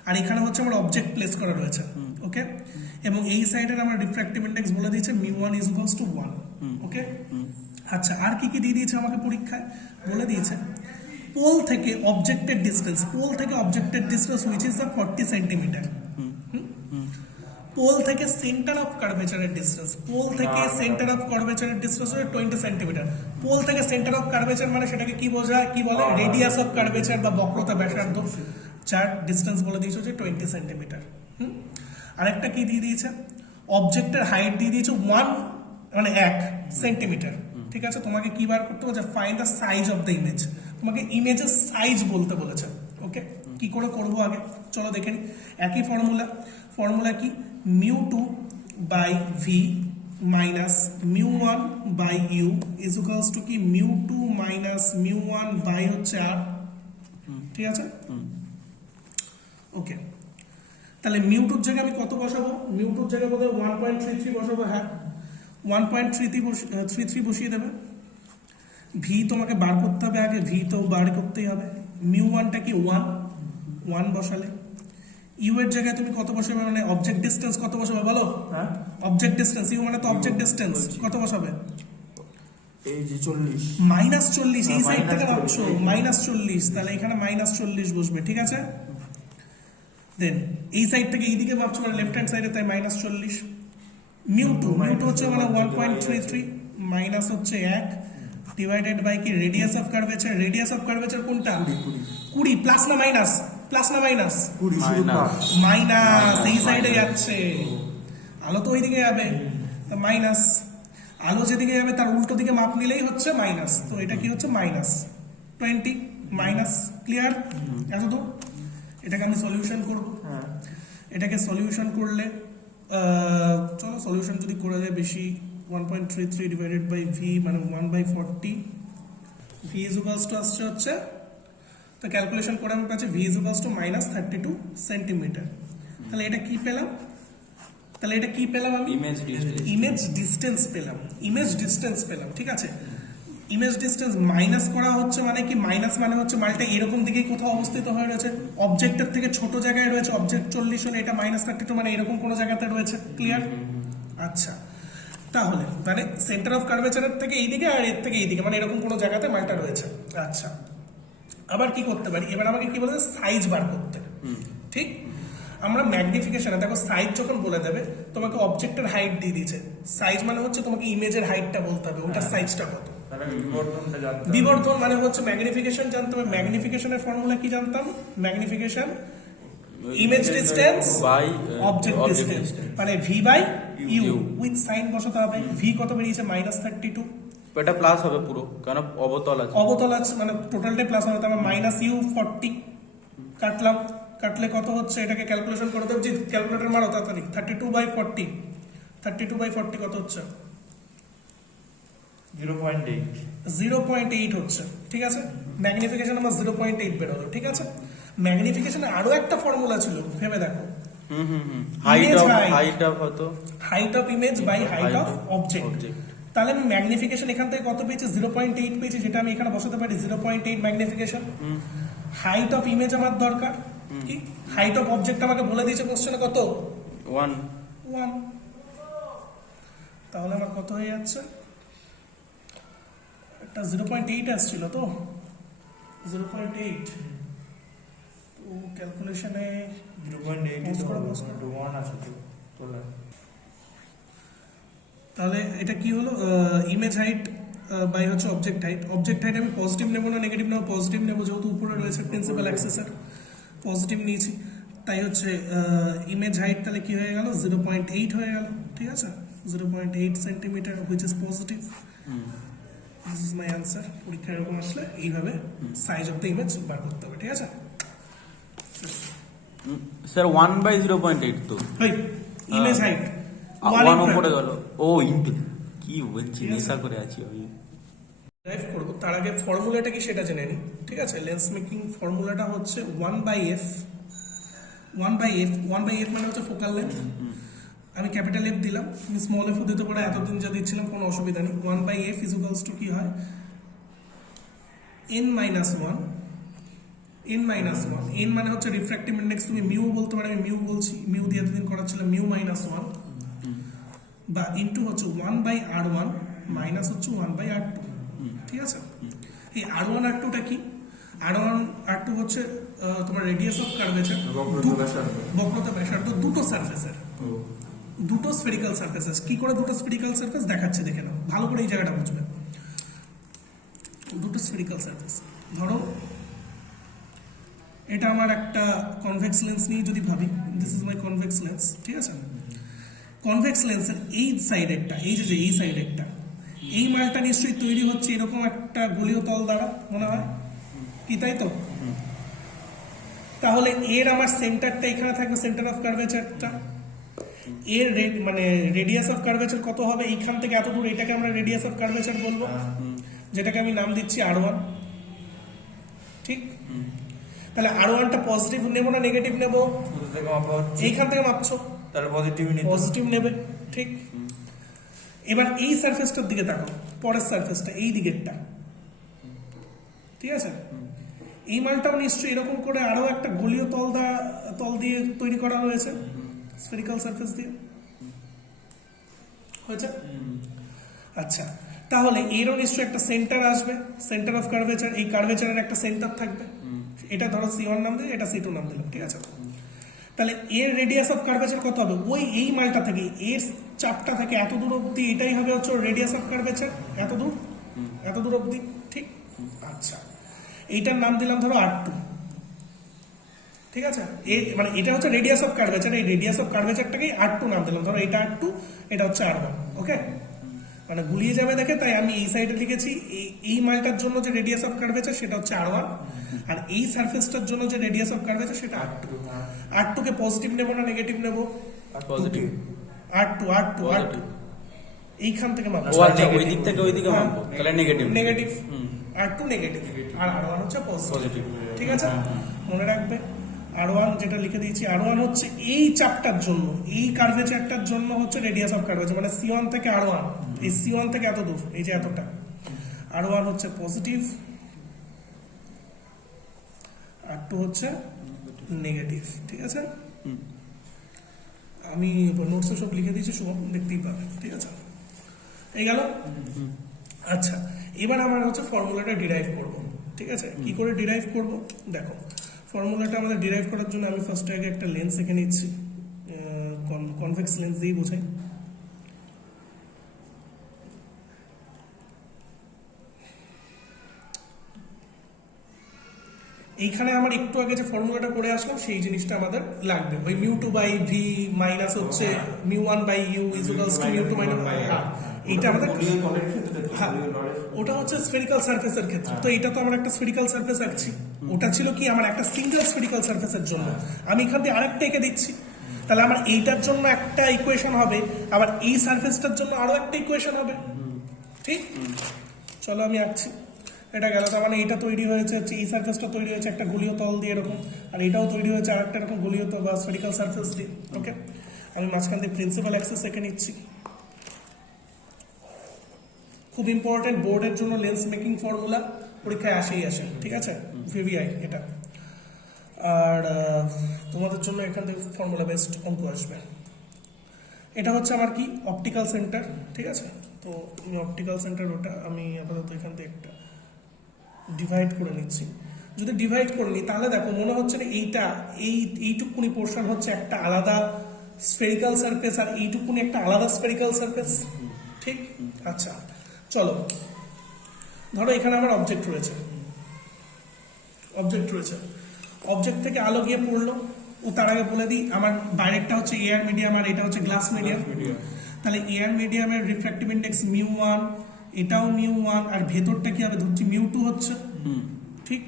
আর এখানে হচ্ছে আমার অবজেক্ট প্লেস করা রয়েছে। ওকে, এবং এই সাইডের আমার রিফ্র্যাক্টিভ ইন্ডেক্স বলে দিয়েছে μ1 = 1। ওকে, আচ্ছা, আর কি কি দিয়ে দিয়েছে আমাকে পরীক্ষায়? বলে দিয়েছে পোল থেকে অবজেক্টের ডিস্টেন্স, পোল থেকে অবজেক্টের distance which is 40 centimetre, pole থেকে সেন্টার অফ কার্ভেচারের ডিস্টেন্স, পোল থেকে সেন্টার অফ কার্ভেচারের ডিস্টেন্স হচ্ছে 20 সেন্টিমিটার। পোল থেকে সেন্টার অফ কার্ভেচার মানে সেটাকে কি বোঝায়, কি বলে? রেডিয়াস অফ কার্ভেচার বা বক্রতা ব্যাসার্ধ, যার ডিস্টেন্স বলে দিয়েছে হচ্ছে 20 সেন্টিমিটার। আরেকটা কি দিয়ে দিয়েছে? অবজেক্টের হাইট দিয়ে দিয়েছে 1 মানে 1 সেন্টিমিটার। ঠিক আছে, তোমাকে কি বার করতে বলেছে? Find the size of the image, তোমাকে ইমেজের সাইজ বলতে বলেছে। ওকে, কি করে করবো আগে চলো দেখে নিই। একই ফর্মুলা কি? μ2 by V minus μ1 by U is equals to কি? μ2 মাইনাস μ1 বাই হচ্ছে আর। ঠিক আছে, ওকে, তাহলে μ2 জায়গায় আমি কত বসাবো? μ2 জায়গায় বোধহয় 1.33 বসাবো। হ্যাঁ, 1.33 বসিয়ে দেবে। ভি তোমাকে বার করতে হবে আগে, ভি তো বার করতেই হবে। μ1টা কি? 1 বসালে। ইউ এর জায়গায় তুমি কত বসাবে? মানে অবজেক্ট ডিস্টেন্স কত বসাবে বলো? হ্যাঁ, অবজেক্ট ডিস্টেন্স, ইউ মানে তো অবজেক্ট ডিস্টেন্স, কত বসাবে? এই যে 40 মাইনাস 40, এই সাইড থেকে রাখছো মাইনাস 40, তাহলে এখানে মাইনাস 40 বসবে। ঠিক আছে, দেন এই সাইড থেকে এইদিকে মাপছো মানে লেফট হ্যান্ড সাইডে, তাই মাইনাস 40। μ2 হচ্ছে মানে 1.33 মাইনাস হচ্ছে 1 ডিভাইডেড বাই কি? Radius of curvature. Radius of curvature কোনটা? 20। প্লাস না মাইনাস? প্লাস না মাইনাস? 20 শুধু প্লাস। মাইনাস, এই সাইডে যাচ্ছে, আলো তো ওইদিকে যাবে, মাইনাস। আলো যেদিকে যাবে তার উল্টো দিকে মাপ নিলেই হচ্ছে মাইনাস, তো এটা কি হচ্ছে? Minus 20 minus. ক্লিয়ার এতদূর? এটাকে আমি সলিউশন করব। এটাকে সলিউশন করলে চলো সলিউশন যদি করা যায় বেশি, 1.33 ডিভাইডেড বাই ভি মানে 1/40, ভি ইজ ইকুয়ালস টু আসছে হচ্ছে, তো ক্যালকুলেশন করে আমার কাছে V is equals two minus 32 centimetre. তাহলে এটা কি পেলাম? আমি ইমেজ ডিস্টেন্স পেলাম। ঠিক আছে, ইমেজ ডিস্টেন্স মাইনাস করা হচ্ছে মানে কি? মাইনাস মানে হচ্ছে মালটা এরকম দিকে কোথাও অবস্থিত হয়ে রয়েছে, অবজেক্টের থেকে ছোট জায়গায় রয়েছে, অবজেক্ট 40 হলে এটা মাইনাস 32 মানে এরকম কোনো জায়গাতে রয়েছে। ক্লিয়ার? আচ্ছা, তাহলে মানে সেন্টার অফ কার্ভেচারের থেকে এইদিকে আর এর থেকে এইদিকে মানে এরকম কোনো জায়গাতে মালটা রয়েছে। আচ্ছা, আবার কি করতে পারি? এবার আমাকে কি বলে? সাইজ বার করতে। ঠিক, আমরা ম্যাগনিফিকেশনে দেখো, সাইজ যখন বলে দেবে তোমাকে অবজেক্টের হাইট দিয়ে দিয়েছে, সাইজ মানে হচ্ছে তোমাকে ইমেজের হাইটটা বলতে হবে, ওটার সাইজটা কত। বিবর্ধন মানে হচ্ছে ম্যাগনিফিকেশন জানতে হবে। ম্যাগনিফিকেশনের ফর্মুলা কি জানতাম? Magnification image distance by object distance, মানে V by you with sign বসাতে হবে। ভি কত বেরিয়েছে? মাইনাস 32। এটা প্লাস হবে পুরো, কারণ অবতল আছে মানে টোটালটাই প্লাস হবে, তারপর মাইনাস ইউ 40 কাটলে কত হচ্ছে? এটাকে ক্যালকুলেশন করে দেবো, ক্যালকুলেটর মারো তাড়াতাড়ি। 32/40 কত হচ্ছে? 0.8 হচ্ছে। ঠিক আছে, ম্যাগনিফিকেশন আমার 0.8 বেরোলো। ঠিক আছে, ম্যাগনিফিকেশনে আরো একটা ফর্মুলা ছিল, ভেবে দেখো। Height of image by height of object. তাহলে আমি ম্যাগনিফিকেশন এখান থেকে কত পেয়েছি 0.8 পেয়েছি, যেটা আমি এখানে বসাতে পারি 0.8 ম্যাগনিফিকেশন। হাইট অফ ইমেজ আমার দরকার, কি হাইট অফ অবজেক্ট আমাকে বলে দিয়েছে কোশ্চেনে কত 1 1। তাহলে আমার কত হয়ে যাচ্ছে, একটা 0.8 আসছিল তো 0.8, তো ক্যালকুলেশনে 1 আছে তো তাহলে এটা কি হলো, ইমেজ হাইট বাই হচ্ছে অবজেক্ট হাইট। অবজেক্ট হাইট আমি পজিটিভ নেবো না নেগেটিভ নেবো, পজিটিভ নেবো, যেহেতু উপরে রয়েছে প্রিন্সিপাল অ্যাক্সেসের, পজিটিভ নিয়েছি। তাই হচ্ছে ইমেজ হাইট তাহলে কি হয়ে গেল 0.8 হয়ে গেল, ঠিক আছে 0.8 centimetre, which is positive. This is my answer. পরীক্ষা এরকম আসলে এইভাবে সাইজ অফ দ্য ইমেজ বার করতে হবে, ঠিক আছে। স্যার 1/0.8 তো ইমেজ হাইট 1 উপরে গেল। ও কি বলছি, নেশা করে আছি আমি। ড্রাইভ করবো তার আগে ফর্মুলাটা কি সেটা জেনে নিই, ঠিক আছে। লেন্স মেকিং ফর্মুলাটা হচ্ছে 1/f। 1/f মানে হচ্ছে ফোকাল লেন্থ। আমি ক্যাপিটাল এফ দিলাম, তুমি স্মল এফও দিতে পারো, এতদিন যা দিচ্ছিলাম কোনো অসুবিধা নেই। 1/f ইকুয়ালস টু কি হয় n - 1। n মানে হচ্ছে রিফ্র্যাক্টিভ ইন্ডেক্স, তুমি মিউ বলতে পারো, আমি মিউ বলছি, মিউ দিয়ে এতদিন করাচ্ছিলাম, মিউ -1 বা ইন্টু হচ্ছে 1/r1 মাইনাস হচ্ছে 1/r2, ঠিক আছে। এই r1 r2টা কি, r1 r2 হচ্ছে তোমার রেডিয়াস অফ কার্ভেচার, বক্রতা ব্যাসার্ধ দুটো সারফেসের, দুটো স্ফেরিক্যাল সারফেসেস। কি করে দুটো স্ফেরিক্যাল সারফেস দেখাচ্ছে, দেখে নাও ভালো করে, এই জায়গাটা বুঝবে। দুটো স্ফেরিক্যাল সারফেস, ধরো এটা আমার একটা কনভেক্স লেন্স নিয়ে যদি ভাবি, this is my convex lens, ঠিক আছে। কনভেক্স লেন্সের এই সাইডেরটা, এই যে এই সাইডেরটা, এই মালটা নিশ্চয়ই তৈরি হচ্ছে এরকম একটা গোলীয় তল দ্বারা, মনে হয় কি, তাই তো। তাহলে এর আমার সেন্টারটা এখানে থাকবে, সেন্টার অফ কার্ভেচারটা, এর মানে রেডিয়াস অফ কার্ভেচার কত হবে, এইখান থেকে এত দূর, এটাকে আমরা রেডিয়াস অফ কার্ভেচার বলবো, যেটাকে আমি নাম দিচ্ছি r1, ঠিক। তাহলে r1টা পজিটিভ নেবো না নেগেটিভ নেবো, এইখান থেকে মাপছো, তাহলে পজিটিভ নেবে, ঠিক। এবার এই সারফেসটার দিকে তাকাও, পরের সারফেসটা এই দিকেরটা, ঠিক আছে। এই মালটাও নিশ্চয়ই এরকম করে আরো একটা গোলীয় তল দিয়ে তৈরি করা হয়েছে, স্ফেরিক্যাল সারফেস দিয়ে হয়েছে। আচ্ছা, তাহলে এরও নিশ্চয়ই একটা সেন্টার আসবে, সেন্টার অফ কার্ভেচার, এই কার্ভেচারের একটা সেন্টার থাকবে, এটা ধরো C1 নাম দিলে, এটা C2 নাম দিলাম, ঠিক আছে। তাহলে এর রেডিয়াস অফ কার্ভেচার কত হবে, ওই এই মালটা থেকে, এর চাপটা থেকে এত দূর অবধি, এটাই হবে হচ্ছে রেডিয়াস অফ কার্ভেচার, এত দূর অবধি, ঠিক। আচ্ছা, এইটার নাম দিলাম ধরো R2, ঠিক আছে। মানে এটা হচ্ছে রেডিয়াস অফ কার্ভেচার, এই রেডিয়াস অফ কার্ভেচারটাকে R2 নাম দিলাম, ধরো এটা R2, এটা হচ্ছে R1, ওকে। মানে গুলিয়ে যাবে দেখে, তাই আমি এই সাইডে লিখেছি এই মালটার জন্য যে রেডিয়াস অফ কার্ভেচার সেটা হচ্ছে R1, আর এই সারফেসটার জন্য যে রেডিয়াস অফ কার্ভেচার সেটা R2। R2 কে পজিটিভ নেব না নেগেটিভ নেব, পজিটিভ। R2 এইখান থেকে মাপবো, আচ্ছা ওই দিক থেকে ওই দিকে মাপবো, তাহলে নেগেটিভ R2 নেগেটিভ, আর R1 হচ্ছে পজিটিভ, ঠিক আছে। মনে রাখবে R1 যেটা লিখে দিয়েছি, R1 হচ্ছে এই চাপটার জন্য, এই কার্ভেচারটার জন্য হচ্ছে রেডিয়াস অফ কার্ভেচার, মানে C1 থেকে R1, এই C1 থেকে এত দূর, এই যে এতটা, R1 হচ্ছে পজিটিভ, R2 হচ্ছে নেগেটিভ, ঠিক আছে। আমি নোটসে সব লিখে দিয়েছি, শুভ দেখতেই পাবে, ঠিক আছে। এই গেল। আচ্ছা, এবার আমরা হচ্ছে ফর্মুলাটা ডিরাইভ করব, ঠিক আছে। কি করে ডিরাইভ করব, দেখো ফর্মুলাটা আমাদের ডিরাইভ করার জন্য আমি ফার্স্ট আগে একটা লেন্স এঁকে নিচ্ছি, কনভেক্স লেন্স দিয়েই বোঝাই। এইখানে আমার একটু আগে যে ফর্মুলাটা করে আসলাম সেই জিনিসটা আমাদের লাগবে, ওই μ2/v মাইনাস হচ্ছে μ1/u ইকুয়ালস টু μ2 এইটা আমাদের, ওটা হচ্ছে স্ফেরিক্যাল সারফেসের ক্ষেত্রে। তো এটা তো আমরা একটা স্ফেরিক্যাল সারফেস আঁকছি, ওটা ছিল কি আমার একটা সিঙ্গেল স্ফেরিক্যাল সারফেসের জন্য, আমি এখান দিয়ে আরেকটা এঁকে দিচ্ছি, তাহলে আমার এইটার জন্য একটা ইকুয়েশন হবে, আবার এই সারফেসটার জন্য আরো একটা ইকুয়েশন হবে, ঠিক। চলো আমি আঁকছি। এটা গেল, তার মানে এটা তৈরি হয়েছে হচ্ছে এই সারফেসটা তৈরি হয়েছে একটা গোলীয় তল দিয়ে এরকম, আর এটাও তৈরি হয়েছে আরেকটা এরকম গোলীয় তল বা স্ফেরিক্যাল সারফেস দিয়ে। ওকে, আমি মাঝখান দিয়ে প্রিন্সিপাল অ্যাক্সিস এঁকে নিচ্ছি। খুব ইম্পর্টেন্ট, বোর্ডের জন্য লেন্স মেকিং ফর্মুলা পরীক্ষায় আসেই আসে, ঠিক আছে, ভিভিআই এটা। আর তোমাদের জন্য এখান থেকে ফর্মুলা বেসড অঙ্ক আসবে। এটা হচ্ছে আমার কি অপটিক্যাল সেন্টার, ঠিক আছে। তো অপটিক্যাল সেন্টার ওটা আমি আপাতত এখান থেকে একটা ডিভাইড করে নিচ্ছি। যদি ডিভাইড করে নিই তাহলে দেখো মনে হচ্ছে না এইটুকুনি পোর্শন হচ্ছে একটা আলাদা স্ফেরিক্যাল সারফেস, আর এইটুকুনি একটা আলাদা স্ফেরিক্যাল সারফেস, ঠিক। আচ্ছা চলো, ধরো এখানে আমার অবজেক্ট রয়েছে, অবজেক্ট থেকে আলো গিয়ে পড়লো। ও তার আগে বলে দিই, আমার বাইরেরটা হচ্ছে এয়ার মিডিয়াম আর এটা হচ্ছে গ্লাস মিডিয়াম। তাহলে এয়ার মিডিয়ামের রিফ্র্যাক্টিভ ইন্ডেক্স μ1, এটাও μ1, আর ভেতরটা কি হবে ধরছি μ2 হচ্ছে, ঠিক।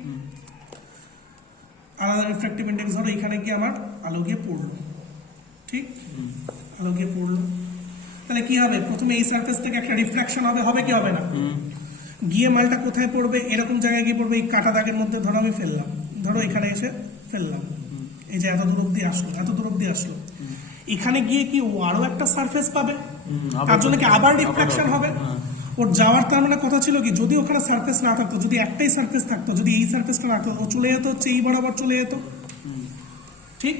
আলাদা রিফ্র্যাক্টিভ ইন্ডেক্স ধরো এখানে গিয়ে আমার আলো গিয়ে পড়লো, ঠিক, আলো গিয়ে পড়লো। তাহলে কি হবে, প্রথমে এই সারফেস থেকে একটা রিফ্রাকশন হবে কি হবে না, গিয়ে মালটা কোথায় পড়বে, এরকম জায়গায় গিয়ে পড়বে এই কাটা দাগের মধ্যে। ধরো আমি ফেললাম, ধরো এখানে এসে ফেললাম, এই যে এত দূর অব্দি আসলো, এখানে গিয়ে কি ও আরো একটা সারফেস পাবে, তার জন্য কি আবার রিফ্রাকশন হবে। ওর যাওয়ার তার মানে কথা ছিল কি, যদি ওখানে সারফেস না থাকতো, যদি একটাই সারফেস থাকতো, যদি এই সারফেসটা না থাকতো, ও চলে যেত হচ্ছে এই বরাবর চলে যেত, ঠিক।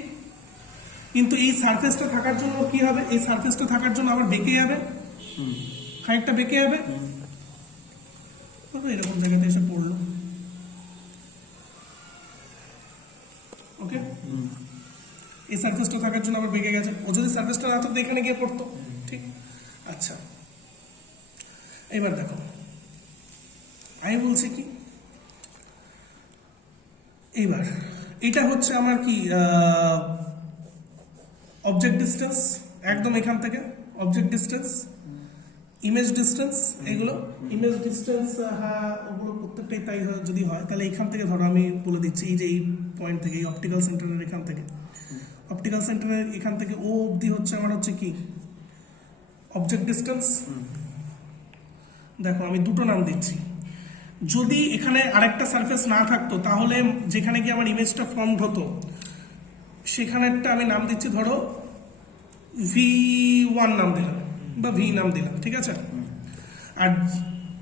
কিন্তু এই সারফেসটা থাকার জন্য কি হবে, এই সারফেসটা থাকার জন্য আবার বেঁকে যাবে, খানিকটা বেঁকে যাবে, এরকম জায়গাতে এসে পড়লো। ওকে, এই সারফেসটা থাকার জন্য আবার বেঁকে গেছে। ও যদি সারফেসটা না থাকতো এখানে গিয়ে পড়তো, ঠিক। আচ্ছা এবার দেখো, আমি বলছি কি, এইবার এটা হচ্ছে আমার কি অবজেক্ট ডিস্টেন্স, একদম এখান থেকে অবজেক্ট ডিস্টেন্স, ইমেজ ডিস্টেন্স, এগুলো ইমেজ ডিস্টেন্স, হ্যাঁ ওগুলো প্রত্যেকটাই তাই যদি হয় তাহলে এখান থেকে ধরো আমি বলে দিচ্ছি এই যে এই পয়েন্ট থেকে, এই অপটিক্যাল সেন্টারের এখান থেকে, অপটিক্যাল সেন্টারের এখান থেকে ও অবধি হচ্ছে আমার হচ্ছে কি অবজেক্ট ডিস্টেন্স। দেখো আমি দুটো নাম দিচ্ছি, যদি এখানে আরেকটা সারফেস না থাকতো তাহলে যেখানে গিয়ে আমার ইমেজটা ফর্ম হতো সেখানেরটা আমি নাম দিচ্ছি ধরো V1 নাম দিলাম বা V নাম দিলাম, ঠিক আছে। আর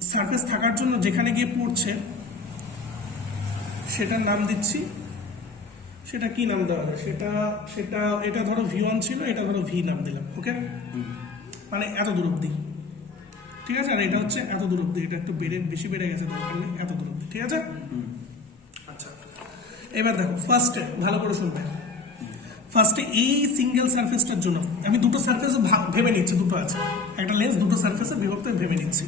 সারফেস থাকার জন্য যেখানে গিয়ে পড়ছে সেটার নাম দিচ্ছি, সেটা কি নাম দেওয়া হবে, সেটা এটা ধরো V1 ছিল, এটা ধরো V নাম দিলাম। ওকে, মানে এত দূর অব্দি, ঠিক আছে। আর এটা হচ্ছে এত দূর অব্দি, এটা একটু বেশি বেড়ে গেছে, দরকার নেই, এত দূর অব্দি, ঠিক আছে। আচ্ছা এবার দেখো, ফার্স্টে ভালো করে শুনবে, ফার্স্টে এই সিঙ্গেল সারফেসটার জন্য আমি দুটো সারফেস ভেবে নিচ্ছি, দুটো আছে, একটা লেন্স দুটো সারফেসে বিভক্ত ভেবে নিচ্ছি।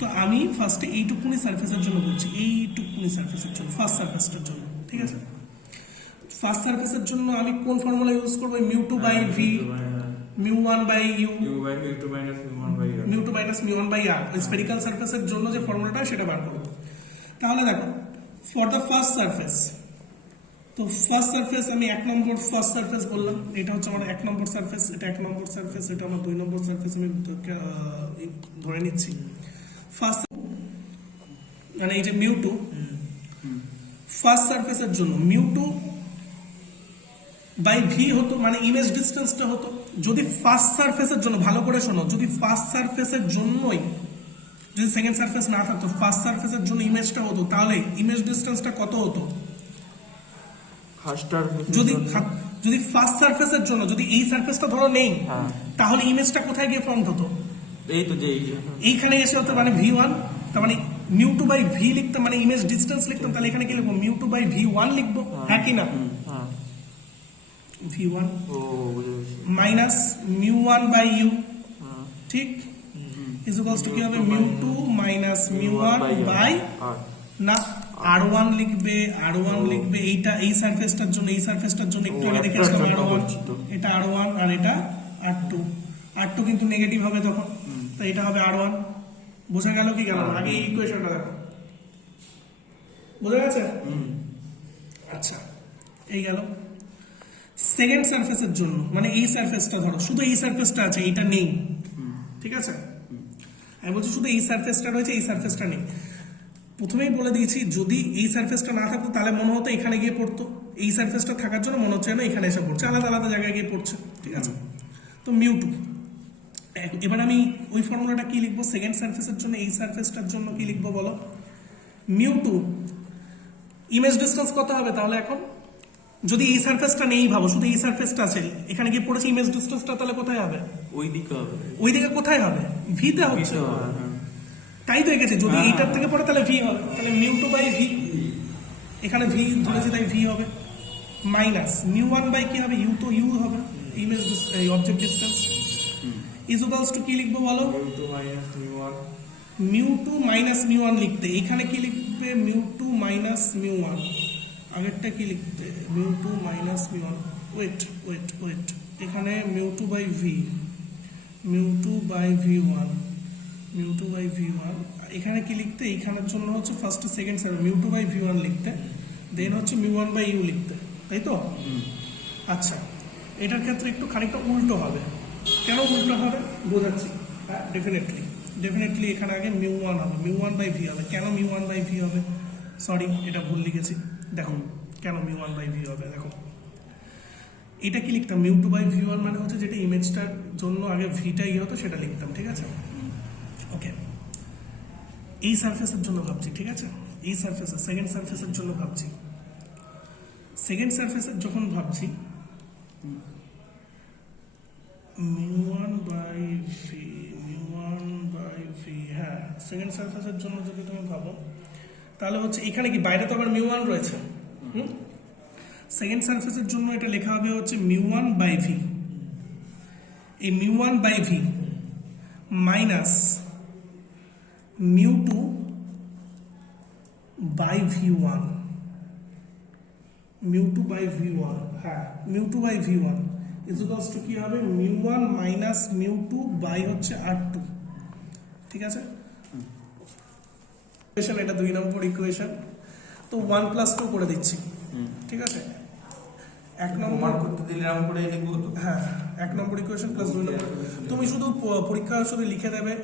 তো আমি ফার্স্টে এইটুকুনি সারফেসের জন্য বলছি, এইটুকুনি সারফেসের জন্য, ফার্স্ট সারফেসটার জন্য, ঠিক আছে। ফার্স্ট সারফেসের জন্য আমি কোন ফর্মুলা ইউজ করবো, μ2 by v, μ1 by u, μ2 minus μ1 by r, spherical সারফেসের জন্য যে ফর্মুলাটা সেটা বার করবো। তাহলে দেখো, ফর দ্য ফার্স্ট সারফেস, তো ফার্স্ট সারফেস আমি 1 নম্বর ফার্স্ট সারফেস বললাম, এটা হচ্ছে আমার 1 নম্বর সারফেস, এটা 1 নম্বর সারফেস, এটা আমার 2 নম্বর সারফেস, আমি ধরে নিচ্ছি। ফার্স্ট মানে এই যে μ2 ফার্স্ট সারফেসের জন্য μ2 বাই v হতো, মানে ইমেজ ডিস্টেন্সটা হতো। যদি ফার্স্ট সারফেসের জন্য, ভালো করে শোনো, যদি ফার্স্ট সারফেসের জন্যই, যদি সেকেন্ড সারফেস না থাকতো, ফার্স্ট সারফেসের জন্য ইমেজটা হতো, তাহলে ইমেজ ডিস্টেন্সটা কত হতো, যদি ফার্স্ট সারফেসের জন্য যদি এই সারফেসটা ধরো নেই, তাহলে ইমেজটা কোথায় গিয়ে ফর্ম হতো, এই তো যে এইখানে এসে হতো, মানে V1, তার মানে μ2 বাই v লিখতাম, মানে ইমেজ ডিস্টেন্স লিখতাম, তাহলে এখানে কি লিখবো, μ2 বাই v1 লিখবো, হ্যাঁ কি না, V1 মাইনাস μ1 বাই u, ঠিক, ইজ ইকুয়ালস টু কি হবে, μ2 মাইনাস μ1 বাই না R1 লিখবে, R1 লিখবে, এইটা এই সারফেসটার জন্য, এই সারফেসটার জন্য একটু আগে দেখেছিলাম R1, এটা R1 আর এটা R2, R2 কিন্তু নেগেটিভ হবে তখন, তো এটা হবে R1। বোঝা গেল কি গেল, আগে এই ইকুয়েশনটা দেখো, বোঝা গেছে। আচ্ছা এই গেল সেকেন্ড সারফেসের জন্য, মানে এই সারফেসটা ধরো, শুধু এই সারফেসটা আছে, এইটা নেই, ঠিক আছে। আমি বলছি শুধু এই সারফেসটা রয়েছে, এই সারফেসটা নেই। প্রথমেই বলে দিয়েছি যদি এই সারফেসটা না থাকতো তাহলে মনে হতো এখানে গিয়ে পড়তো, এই সারফেসটা থাকার জন্য মনে হচ্ছে না এখানে এসে পড়ছে, আলাদা আলাদা জায়গায় গিয়ে পড়ছে, ঠিক আছে। তো মিউ2, এবার আমি ওই ফর্মুলাটা কি লিখবো সেকেন্ড সারফেসের জন্য, এই সারফেসটার জন্য কি লিখবো বলো। মিউ2 ইমেজ ডিসটেন্স কত হবে তাহলে এখন, যদি এই সারফেসটা নেই ভাবো, শুধু এই সারফেসটা আছে, এখানে গিয়ে পড়েছে, ইমেজ ডিসটেন্সটা তাহলে কোথায় হবে? ওই দিকে হবে, ওইদিকে কোথায় হবে? ভিতে হচ্ছে, তাই তো এঁকেছে, যদি এইটার থেকে পড়ে তাহলে ভি হবে, তাহলে মিউ2 বাই ভি, এখানে ভি ধরেছে তাই ভি হবে, মাইনাস মিউ1 বাই কি হবে, ইউ তো ইউ হবে, image object distance equals to কি লিখবো বলো, মিউ2 মাইনাস মিউ1 লিখতে এখানে কি লিখবে, মিউ2 মাইনাস মিউ1, আগেরটা কি লিখতে, mu two minus mu one, wait wait wait, এখানে mu two by V, mu two by V one, mu two by V one, এখানে কি লিখতে, এইখানের জন্য হচ্ছে first second surface mu two by V one লিখতে, দেন হচ্ছে মিউ1 বাই ইউ লিখতে, তাই তো। আচ্ছা, এটার ক্ষেত্রে একটু খানিকটা উল্টো হবে, কেন উল্টো হবে বোঝাচ্ছি, হ্যাঁ ডেফিনেটলি এখানে আগে মিউ1 হবে, মিউ1 বাই ভি হবে, কেন মিউ1 বাই ভি হবে, সরি এটা ভুল লিখেছি, দেখো কেন মিউ1 বাই ভি হবে, দেখো এটা কি লিখতাম, মিউ2 বাই ভি1 মানে হচ্ছে যেটা ইমেজটার জন্য আগে ভিটা ইয়ে হতো সেটা লিখতাম, ঠিক আছে। ওকে, এই সারফেসের জন্য ভাবছি, ঠিক আছে, এই সারফেসের সেকেন্ড সারফেসের জন্য ভাবছি, সেকেন্ড সারফেসের যখন ভাবছি মিউ1 বাই ভি, মিউ1 বাই ভি, হ্যাঁ সেকেন্ড সারফেসের জন্য যদি তুমি ভাবো তাহলে হচ্ছে এখানে কি বাইরে তো আবার মিউ1 রয়েছে, সেকেন্ড সারফেসের জন্য এটা লেখা হবে হচ্ছে মিউ1 বাই ভি, এই mu one by V minus mu two by V one, mu two by V one, হ্যাঁ mu two by V one equals to কি হবে, মিউ1 মাইনাস মিউ2 বাই হচ্ছে আর2, ঠিক আছে। এটা 2 নম্বর ইকুয়েশন, তো 1+2 করে দিচ্ছি, ঠিক আছে, 1 নম্বর করতে দিলে এরকম করে লিখবো তো, হ্যাঁ 1 নম্বর ইকুয়েশন প্লাস 2 নম্বর, তুমি শুধু পরীক্ষা শুধু লিখে দেবে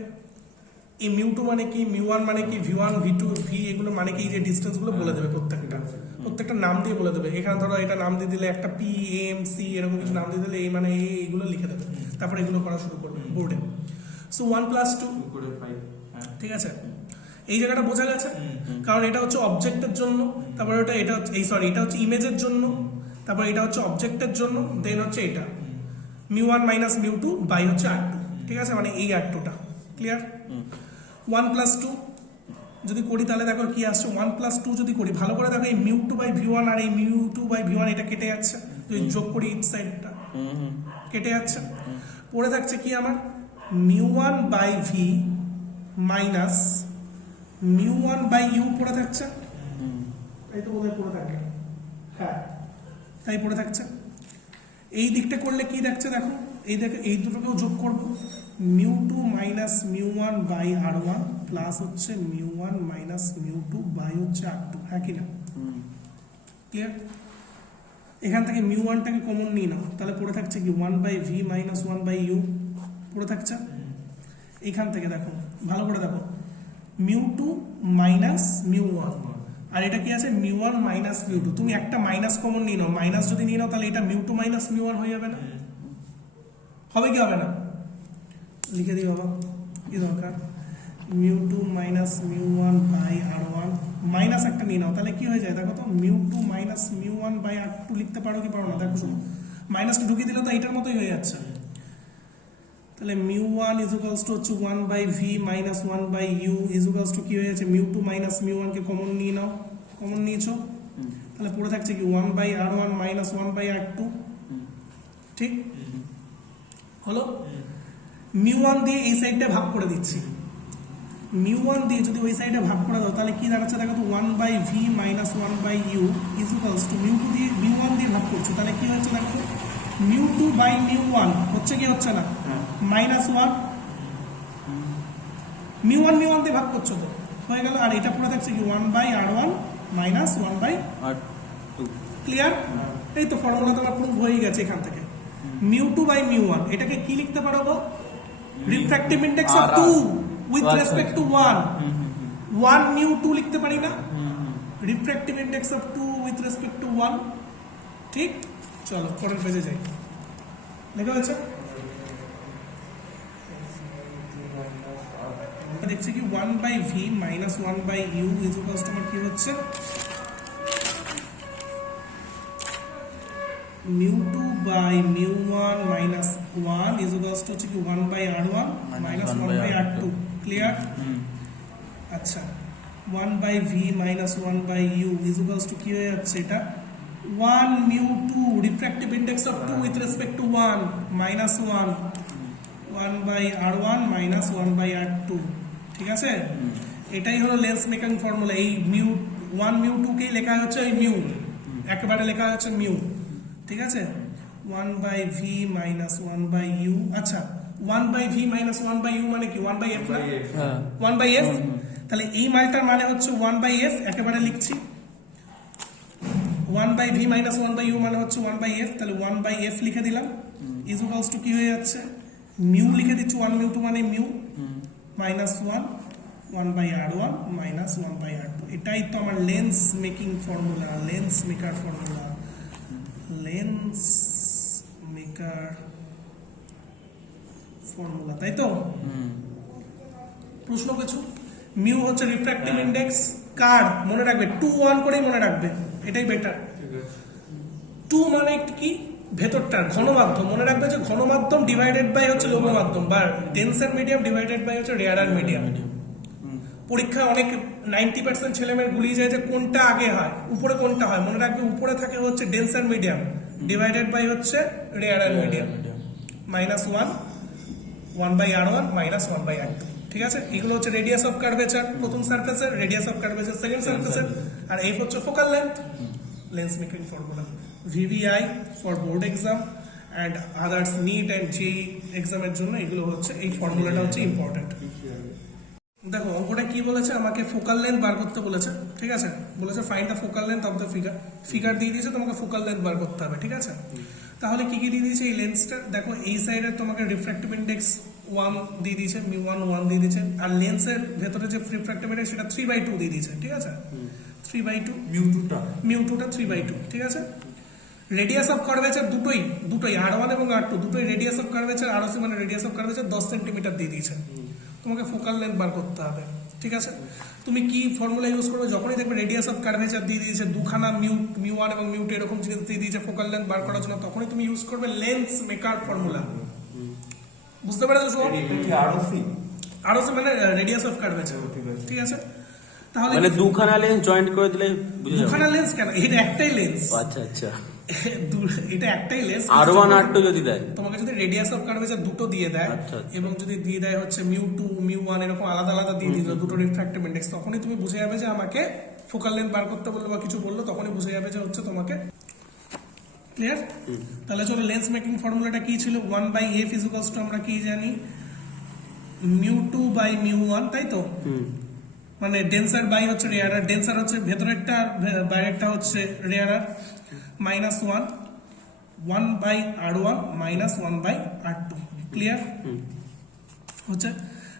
এই মিউ2 মানে কি, মিউ1 মানে কি, ভি1 ভি2 ভি এগুলো মানে কি, এই যে ডিসটেন্স গুলো বলে দেবে, প্রত্যেকটা নাম দিয়ে বলে দেবে, এখানে ধরো এটা নাম দিয়ে দিলে, একটা পি এম সি এরকম কিছু নাম দিয়ে দিলে, এই মানে এইগুলো লিখে দেবে, তারপরে এগুলো করা শুরু করবে বোর্ডে। সো 1+2 করে পাই, ঠিক আছে, এই জায়গাটা বোঝা গেছে, কারণ এটা হচ্ছে অবজেক্টের জন্য, তারপরে এটা হচ্ছে এটা হচ্ছে ইমেজের জন্য, তারপর এটা হচ্ছে অবজেক্টের জন্য, দেন হচ্ছে এটা মিউ1 মাইনাস মিউ2 বাই হচ্ছে আর2, ঠিক আছে, মানে এই আর2টা ক্লিয়ার। 1+2 যদি করি তাহলে দেখো কি আসছে, 1+2 যদি করি ভালো করে দেখো, এই মিউ2 বাই ভি1 আর এই মিউ2 বাই ভি1 এটা কেটে যাচ্ছে, যদি যোগ করি ইচ সাইডটা কেটে যাচ্ছে, পড়ে থাকছে কি আমার mu one by V minus mu one by you পড়ে থাকছে, তাই তো বোধহয় পড়ে থাকে, হ্যাঁ তাই পড়ে থাকছে। এই দিকটা করলে কি দেখছে দেখো, এই দেখো এই দুটোকেও যোগ করবো, মিউ2 মাইনাস মিউ1 বাই আর1 প্লাস হচ্ছে মিউ1 মাইনাস মিউ2 বাই হচ্ছে আর2, হ্যাঁ কিনা ক্লিয়ার। এখান থেকে মিউ1টাকে কমন নিয়ে নাও, তাহলে পড়ে থাকছে কি 1 by V minus 1 by you পড়ে থাকছে। এখান থেকে দেখো ভালো করে দেখো, মিউ2 মাইনাস মিউ1, আর এটা কি আছে মিউ1 মাইনাস মিউ2, তুমি একটা মাইনাস কমন নিয়ে নাও, মাইনাস যদি নিয়ে নাও তাহলে এটা মিউ2 মাইনাস মিউ1 হয়ে যাবে না, হবে কি হবে না, লিখে দিই বাবা কি দরকার, মিউ2 minus mu one by R one, minus একটা নিয়ে নাও তাহলে কি হয়ে যায় দেখো তো, মিউ2 মাইনাস মিউ1 বাই আর2 লিখতে পারো কি পারো না, দেখো শুনো মাইনাসটা ঢুকিয়ে দিলে তো এটার মতোই হয়ে যাচ্ছে, তাহলে মিউ1 ইকুয়ালস টু হচ্ছে 1 by V minus 1 by you equals to কি হয়ে যাচ্ছে, মিউ2 মাইনাস মিউ1 কে কমন নিয়ে নাও, কমন নিয়েছো, তাহলে পড়ে থাকছে কি 1 বাই আর1 মাইনাস 1 বাই আর2, ঠিক হলো। মিউ1 দিয়ে এই সাইডটা ভাগ করে দিচ্ছি, মিউ1 দিয়ে যদি ওই সাইডে ভাগ করে দাও তাহলে কি দাঁড়াচ্ছে দেখো তো, 1 by V minus 1 by you equals to mu two দিয়ে মিউ1 দিয়ে ভাগ করছো, তাহলে কি হচ্ছে দেখো, মিউ2 বাই মিউ1 হচ্ছে কি হচ্ছে না, মাইনাস 1, মিউ1 দিয়ে ভাগ করছো তো হয়ে গেল, আর এটা পড়ে থাকছে কি 1 by R one minus 1 by R two, clear. এই তো ফর্মুলা তোমার প্রুফ হয়ে গেছে এখান থেকে, মিউ2 বাই মিউ1 এটাকে কি লিখতে পারো গো, refractive index of 2 with respect to 1, 1 mu 2 লিখতে পারি না, refractive index of 2 with respect to 1। ঠিক, চলো পরের পেজে যাই। লেখা হয়েছে, দেখছি কি 1/v minus 1/u is equals to কি হচ্ছে mu2 by mu1 minus 1 is equals to হচ্ছে কি 1/r1 minus 1/r2। ক্লিয়ার? আচ্ছা, 1/v minus 1/u is equals to কি হয়ে যাচ্ছে এটা 1 mu2 refractive index of 2 with respect to 1 minus 1/r1 minus 1/r2। ঠিক আছে, এটাই হলো লেন্স মেকিং ফর্মুলা। এই মিউ 1 মিউ 2 কে লেখা হচ্ছে এই মিউ, একেবারে লেখা হচ্ছে মিউ। ঠিক আছে, 1/v minus 1/u। আচ্ছা, 1/v minus 1/u মানে কি 1/f না? 1/f, তাহলে এই মালটার মানে হচ্ছে 1/f, একেবারে লিখছি 1/v minus 1/u মানে হচ্ছে 1/f, তাহলে 1/f লিখে দিলাম ইজ ইকুয়ালস টু কি হয়ে যাচ্ছে মিউ লিখে দিচ্ছি 1 মিউ 2 মানে mu minus 1/r1 minus 1/r2। এটাই তো আমার lens making formula, lens maker formula, lens maker formula, তাই তো? প্রশ্ন কিছু? মিউ হচ্ছে রিফ্র্যাক্টিভ ইন্ডেক্স কার, মনে রাখবে 2 1 করেই মনে রাখবে, এটাই বেটার। 2 মানে কি ভেতরটার ঘনমাধ্যম, মনে রাখবে যে ঘনমাধ্যম ডিভাইডেড বাই হচ্ছে লৌহ মাধ্যম, বা ডেন্সার মিডিয়াম ডিভাইডেড বাই হচ্ছে রেয়ারার মিডিয়াম। পরীক্ষা অনেক 90% ছেলেমেয়ের গুলিয়ে যায় যে কোনটা আগে হয়, উপরে কোনটা হয়। মনে রাখবে উপরে থাকে হচ্ছে ডেন্সার মিডিয়াম ডিভাইডেড বাই হচ্ছে রেয়ারার medium, minus 1/r1 minus 1/r2। ঠিক আছে, এগুলো হচ্ছে রেডিয়াস অফ কার্ভেচার প্রথম সারফেসের, রেডিয়াস অফ কার্ভেচার সেকেন্ড সারফেসের, আর এই হচ্ছে focal length. Lens making formula VVI for board exam and others NEET and JEE এক্সামের জন্য এগুলো হচ্ছে, এই ফর্মুলাটা হচ্ছে ইম্পর্টেন্ট। দেখো অঙ্কটা কি বলেছে, আমাকে ফোকাল লেন্থ বার করতে বলেছে। ঠিক আছে, বলেছে find the focal length of the figure, figure দিয়ে দিয়েছে, তোমাকে ফোকাল লেন্থ বার করতে হবে। ঠিক আছে, তাহলে কি কি দিয়ে দিয়েছে এই লেন্সটা, দেখো এই সাইডে তোমাকে রিফ্র্যাক্টিভ ইন্ডেক্স 1 দিয়ে দিয়েছে, mu1 1 দিয়ে দিয়েছে, আর লেন্সের ভেতরে যে রিফ্র্যাক্টিভ ইন্ডেক্স সেটা 3/2 দিয়ে দিয়েছে। ঠিক আছে, 3/2 mu2টা 3/2। ঠিক আছে, রেডিয়াস অফ কার্ভেচার দুটোই r1 এবং r2 দুটোই রেডিয়াস অফ কার্ভেচার, ROC মানে রেডিয়াস অফ কার্ভেচার 10 সেন্টিমিটার দিয়ে দিয়েছে। তোমাকে ফোকাল লেন্থ বার করতে হবে। ঠিক আছে, তুমি কি ফর্মুলা ইউজ করবে, যখনই দেখবে রেডিয়াস অফ কার্ভেচার দিয়ে দিয়েছে, দুখানা mu1 এবং mu2 এরকম জিনিস দিয়ে দিয়েছে ফোকাল লেন্থ বার করার জন্য, তখনই তুমি ইউজ করবে লেন্স মেকার ফর্মুলা। বুঝতে পেরেছো? ROC মানে রেডিয়াস অফ কার্ভেচার। ঠিক আছে, তাহলে মানে দুখানা লেন্স জয়েন্ট করে দিলে বুঝে যাবে। দুখানা লেন্স কেন, এটা একটাই লেন্স। আচ্ছা আচ্ছা, এটা একটাই লেন্স। r1 r2 যদি দেয়, তোমাকে যদি রেডিয়াস অফ কার্ভেচার দুটো দিয়ে দেয়, আচ্ছা, আচ্ছা। এবং যদি দিয়ে দেয় হচ্ছে mu2 mu1 এরকম আলাদা আলাদা দিয়ে দিল দুটো রিফ্র্যাক্টিভ ইন্ডেক্স, তখনই তুমি বুঝে যাবে যে আমাকে ফোকাল লেন্থ বার করতে বললো বা কিছু বললো, তখনই বুঝে যাবে যে হচ্ছে তোমাকে। ক্লিয়ার? তাহলে চলো লেন্স মেকিং ফর্মুলাটা কি ছিল, 1/f ইজ ইকুয়ালস টু আমরা কি জানি mu2 by mu1, তাই তো? মানে ডেন্সার বাই হচ্ছে রেয়ারার, ডেন্সার হচ্ছে ভেতরেরটা আর বাইরেরটা হচ্ছে রেয়ারার, minus 1/r1 minus 1/r2। Clear হচ্ছে?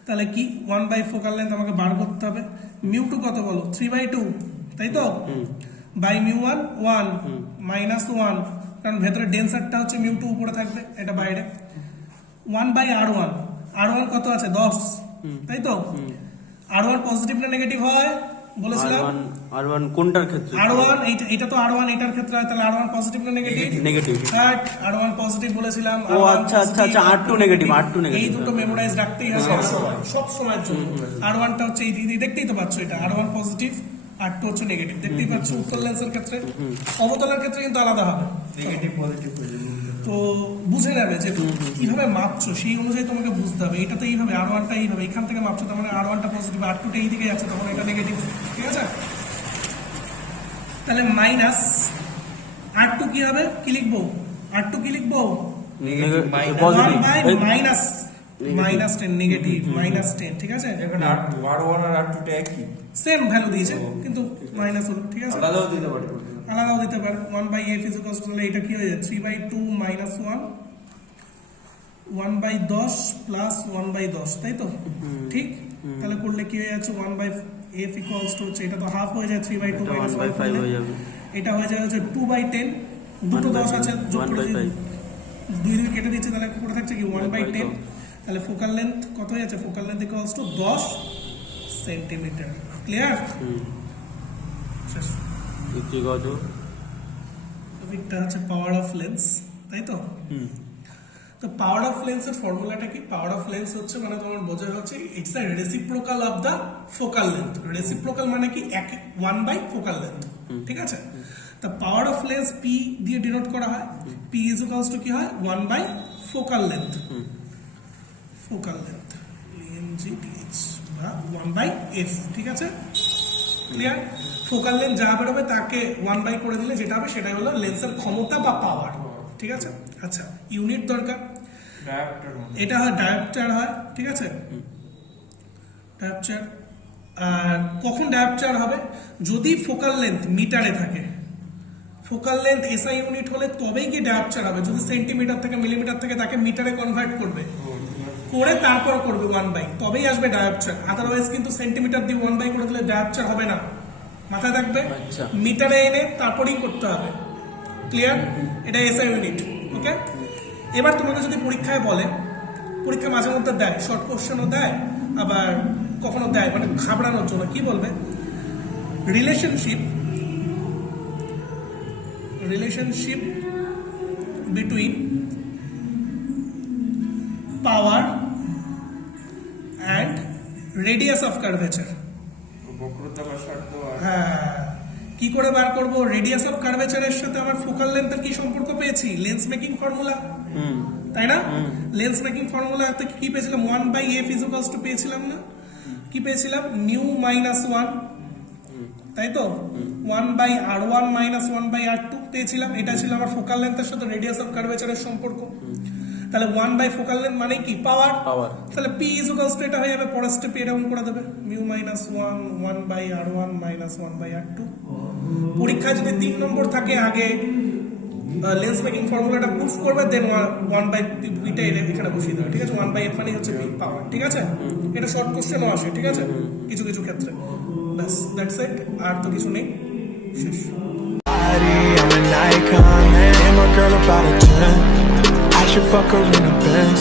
তাহলে কি 1 ফোকাল লেন্থ আমাকে বার করতে হবে, mu2 কত বলো 3/2, তাই তো? বাই mu1 1 মাইনাস 1, কারণ ভেতরে ডেন্সারটা হচ্ছে mu2 উপরে থাকবে, এটা বাইরে। 1/r1, r1 কত আছে 10, তাই তো? r1 পজিটিভ না নেগেটিভ হয় বলেছিলাম? r1 কোনটার ক্ষেত্রে? r1 এটা তো r1 এটার ক্ষেত্রে হয়, তাহলে r1 পজিটিভ না নেগেটিভ? নেগেটিভ। r1 পজিটিভ বলেছিলাম। ও আচ্ছা আচ্ছা আচ্ছা, r2 নেগেটিভ, r2 নেগেটিভ। এই দুটো মেমোরাইজ রাখতেই হবে সব সময়ের জন্য। r1 টা হচ্ছে এই দিদি, দেখতেই তো পাচ্ছ, এটা r1 পজিটিভ, r2 হচ্ছে নেগেটিভ, দেখতেই পাচ্ছ। উত্তল লেন্সের ক্ষেত্রে, অবতলের ক্ষেত্রে কিন্তু আলাদা হবে, নেগেটিভ পজিটিভ হয়ে যাবে। তো বুঝে নেবে যে কিভাবে মাপছো সেই অনুযায়ী তোমাকে বুঝতে হবে। এটা তো এইভাবে, r1 টা এইভাবে এখান থেকে মাপছো, তার মানে r1 টা পজিটিভ, r2 টা এই দিকে যাচ্ছে, তখন এটা নেগেটিভ। ঠিক আছে, তাহলে মাইনাস r2 কি হবে, কি লিখবো, r2 কি লিখবো, মাইনাস 10 নেগেটিভ মাইনাস 10। ঠিক আছে, এখানে r1 আর r2 টা একই, সেম ভ্যালু দিয়েছে কিন্তু মাইনাস হলো। ঠিক আছে, আলাদাও দিতে পারে, আলাদাও দিতে পারে। 1/f ইজ ইকুয়ালস টু, এটা কি হয়ে যায় 3/2 মাইনাস 1/10 প্লাস 1/10, তাই তো? ঠিক, তাহলে করলে কি হয়ে যাচ্ছে 1/4 এফ ইকুয়ালস টু হচ্ছে এটা তো হাফ হয়ে যায় 3/2 এটা মাইনাস 1/5 হয়ে যাবে। এটা হয়ে যাবে হচ্ছে 2/10, দুটো 10 আছে যোগ করে 1/5 দুই দিকে কেটে দিচ্ছি, তাহলে পুরো থাকছে কি 1/10। 1/10 তাহলে ফোকাল লেন্থ কত হয়ে যাচ্ছে? Focal length equals to 10 centimetre. Clear? শেষ। যুক্তি কত? টপিকটা হচ্ছে পাওয়ার অফ লেন্স, তাই তো? তো পাওয়ার অফ লেন্সের ফর্মুলাটা কি? পাওয়ার অফ লেন্স হচ্ছে মানে তোমার বোঝা হচ্ছে it's a reciprocal of the focal length. Reciprocal মানে কি 1 ফোকাল লেন্থ, ঠিক আছে? তো পাওয়ার অফ লেন্স পি দিয়ে ডিনোট করা হয়। পি ইজ ইকুয়ালস টু কি হয়? 1 ফোকাল লেন্থ। ফোকাল লেন্থ এনজিডিএইচ বা 1/f, ঠিক আছে? ক্লিয়ার? ফোকাল লেন্থ যা বেরোবে তাকে 1 করে দিলে যেটা হবে সেটাই হলো লেন্সের ক্ষমতা বা পাওয়ার, ঠিক আছে? আচ্ছা, ইউনিট দরকার। ডায়াপ্টার এটা হয় ডায়োপচার হয়, ঠিক আছে? ডায়োপচার। আর কখন ডায়োপচার হবে? যদি ফোকাল লেন্থ মিটারে থাকে। ফোকাল লেন্থ এসআই ইউনিট হলে তবেই কি ডায়োপচার হবে। যদি সেন্টিমিটার থেকে মিলিমিটার থেকে তাকে মিটারে কনভার্ট করবে, করে তারপর করবে 1 তবেই আসবে ডায়োপচার। আদারওয়াইজ কিন্তু সেন্টিমিটার দিয়ে 1 করে দিলে ডায়োপচার হবে না, মাথায় থাকবে। আচ্ছা। মিটারে এনে তারপরেই করতে হবে। ক্লিয়ার? এটা এসআই ইউনিট। ওকে, এবার তোমাকে যদি পরীক্ষায় বলে, পরীক্ষা মাঝে মধ্যে দেয়, শর্ট কোশ্চেনও দেয় আবার কখনো দেয় মানে ঘাবড়ানোর জন্য, কি বলবে? Relationship between power and radius of curvature. বক্রতা বা শর্ত আর হ্যাঁ, কি করে বার করব? রেডিয়াস অফ কার্ভেচারের সাথে আমার ফোকাল লেন্থের কি সম্পর্ক পেয়েছি? লেন্স মেকিং ফর্মুলা, তাই না? লেন্স মেকিং ফর্মুলাতে কি পেয়েছিলাম? 1/f ইজ ইকুয়ালস টু পেয়েছিলাম না? কি পেয়েছিলাম? নিউ মাইনাস 1, তাই তো? 1/r1 মাইনাস 1/r2 পেয়েছিলাম। এটা ছিল আমার ফোকাল লেন্থের সাথে রেডিয়াস অফ কার্ভেচারের সম্পর্ক। তাহলে 1 ফোকাল লেন্থ মানে কি? পাওয়ার। পাওয়ার। তাহলে p ইজ ইকুয়ালস টু এটা হয়ে যাবে, পরের স্টেপে এরকম করে দেবে, mu minus 1 1/r1 minus 1/r2। পরীক্ষায় যদি 3 নম্বর থাকে আগে লেন্স মেকিং ফর্মুলাটা প্রুফ করবে, দেন 1/p-টা এখানে বসিয়ে দেবে, ঠিক আছে? 1/f মানে হচ্ছে p পাওয়ার, ঠিক আছে? এটা শর্ট কোশ্চেনও আসে, ঠিক আছে? কিছু কিছু ক্ষেত্রে। ব্যাস, দ্যাটস ইট, আর তো কিছু নেই, শেষ। I'm an icon, man. And my girl about a 10. I should fuck her in the Benz.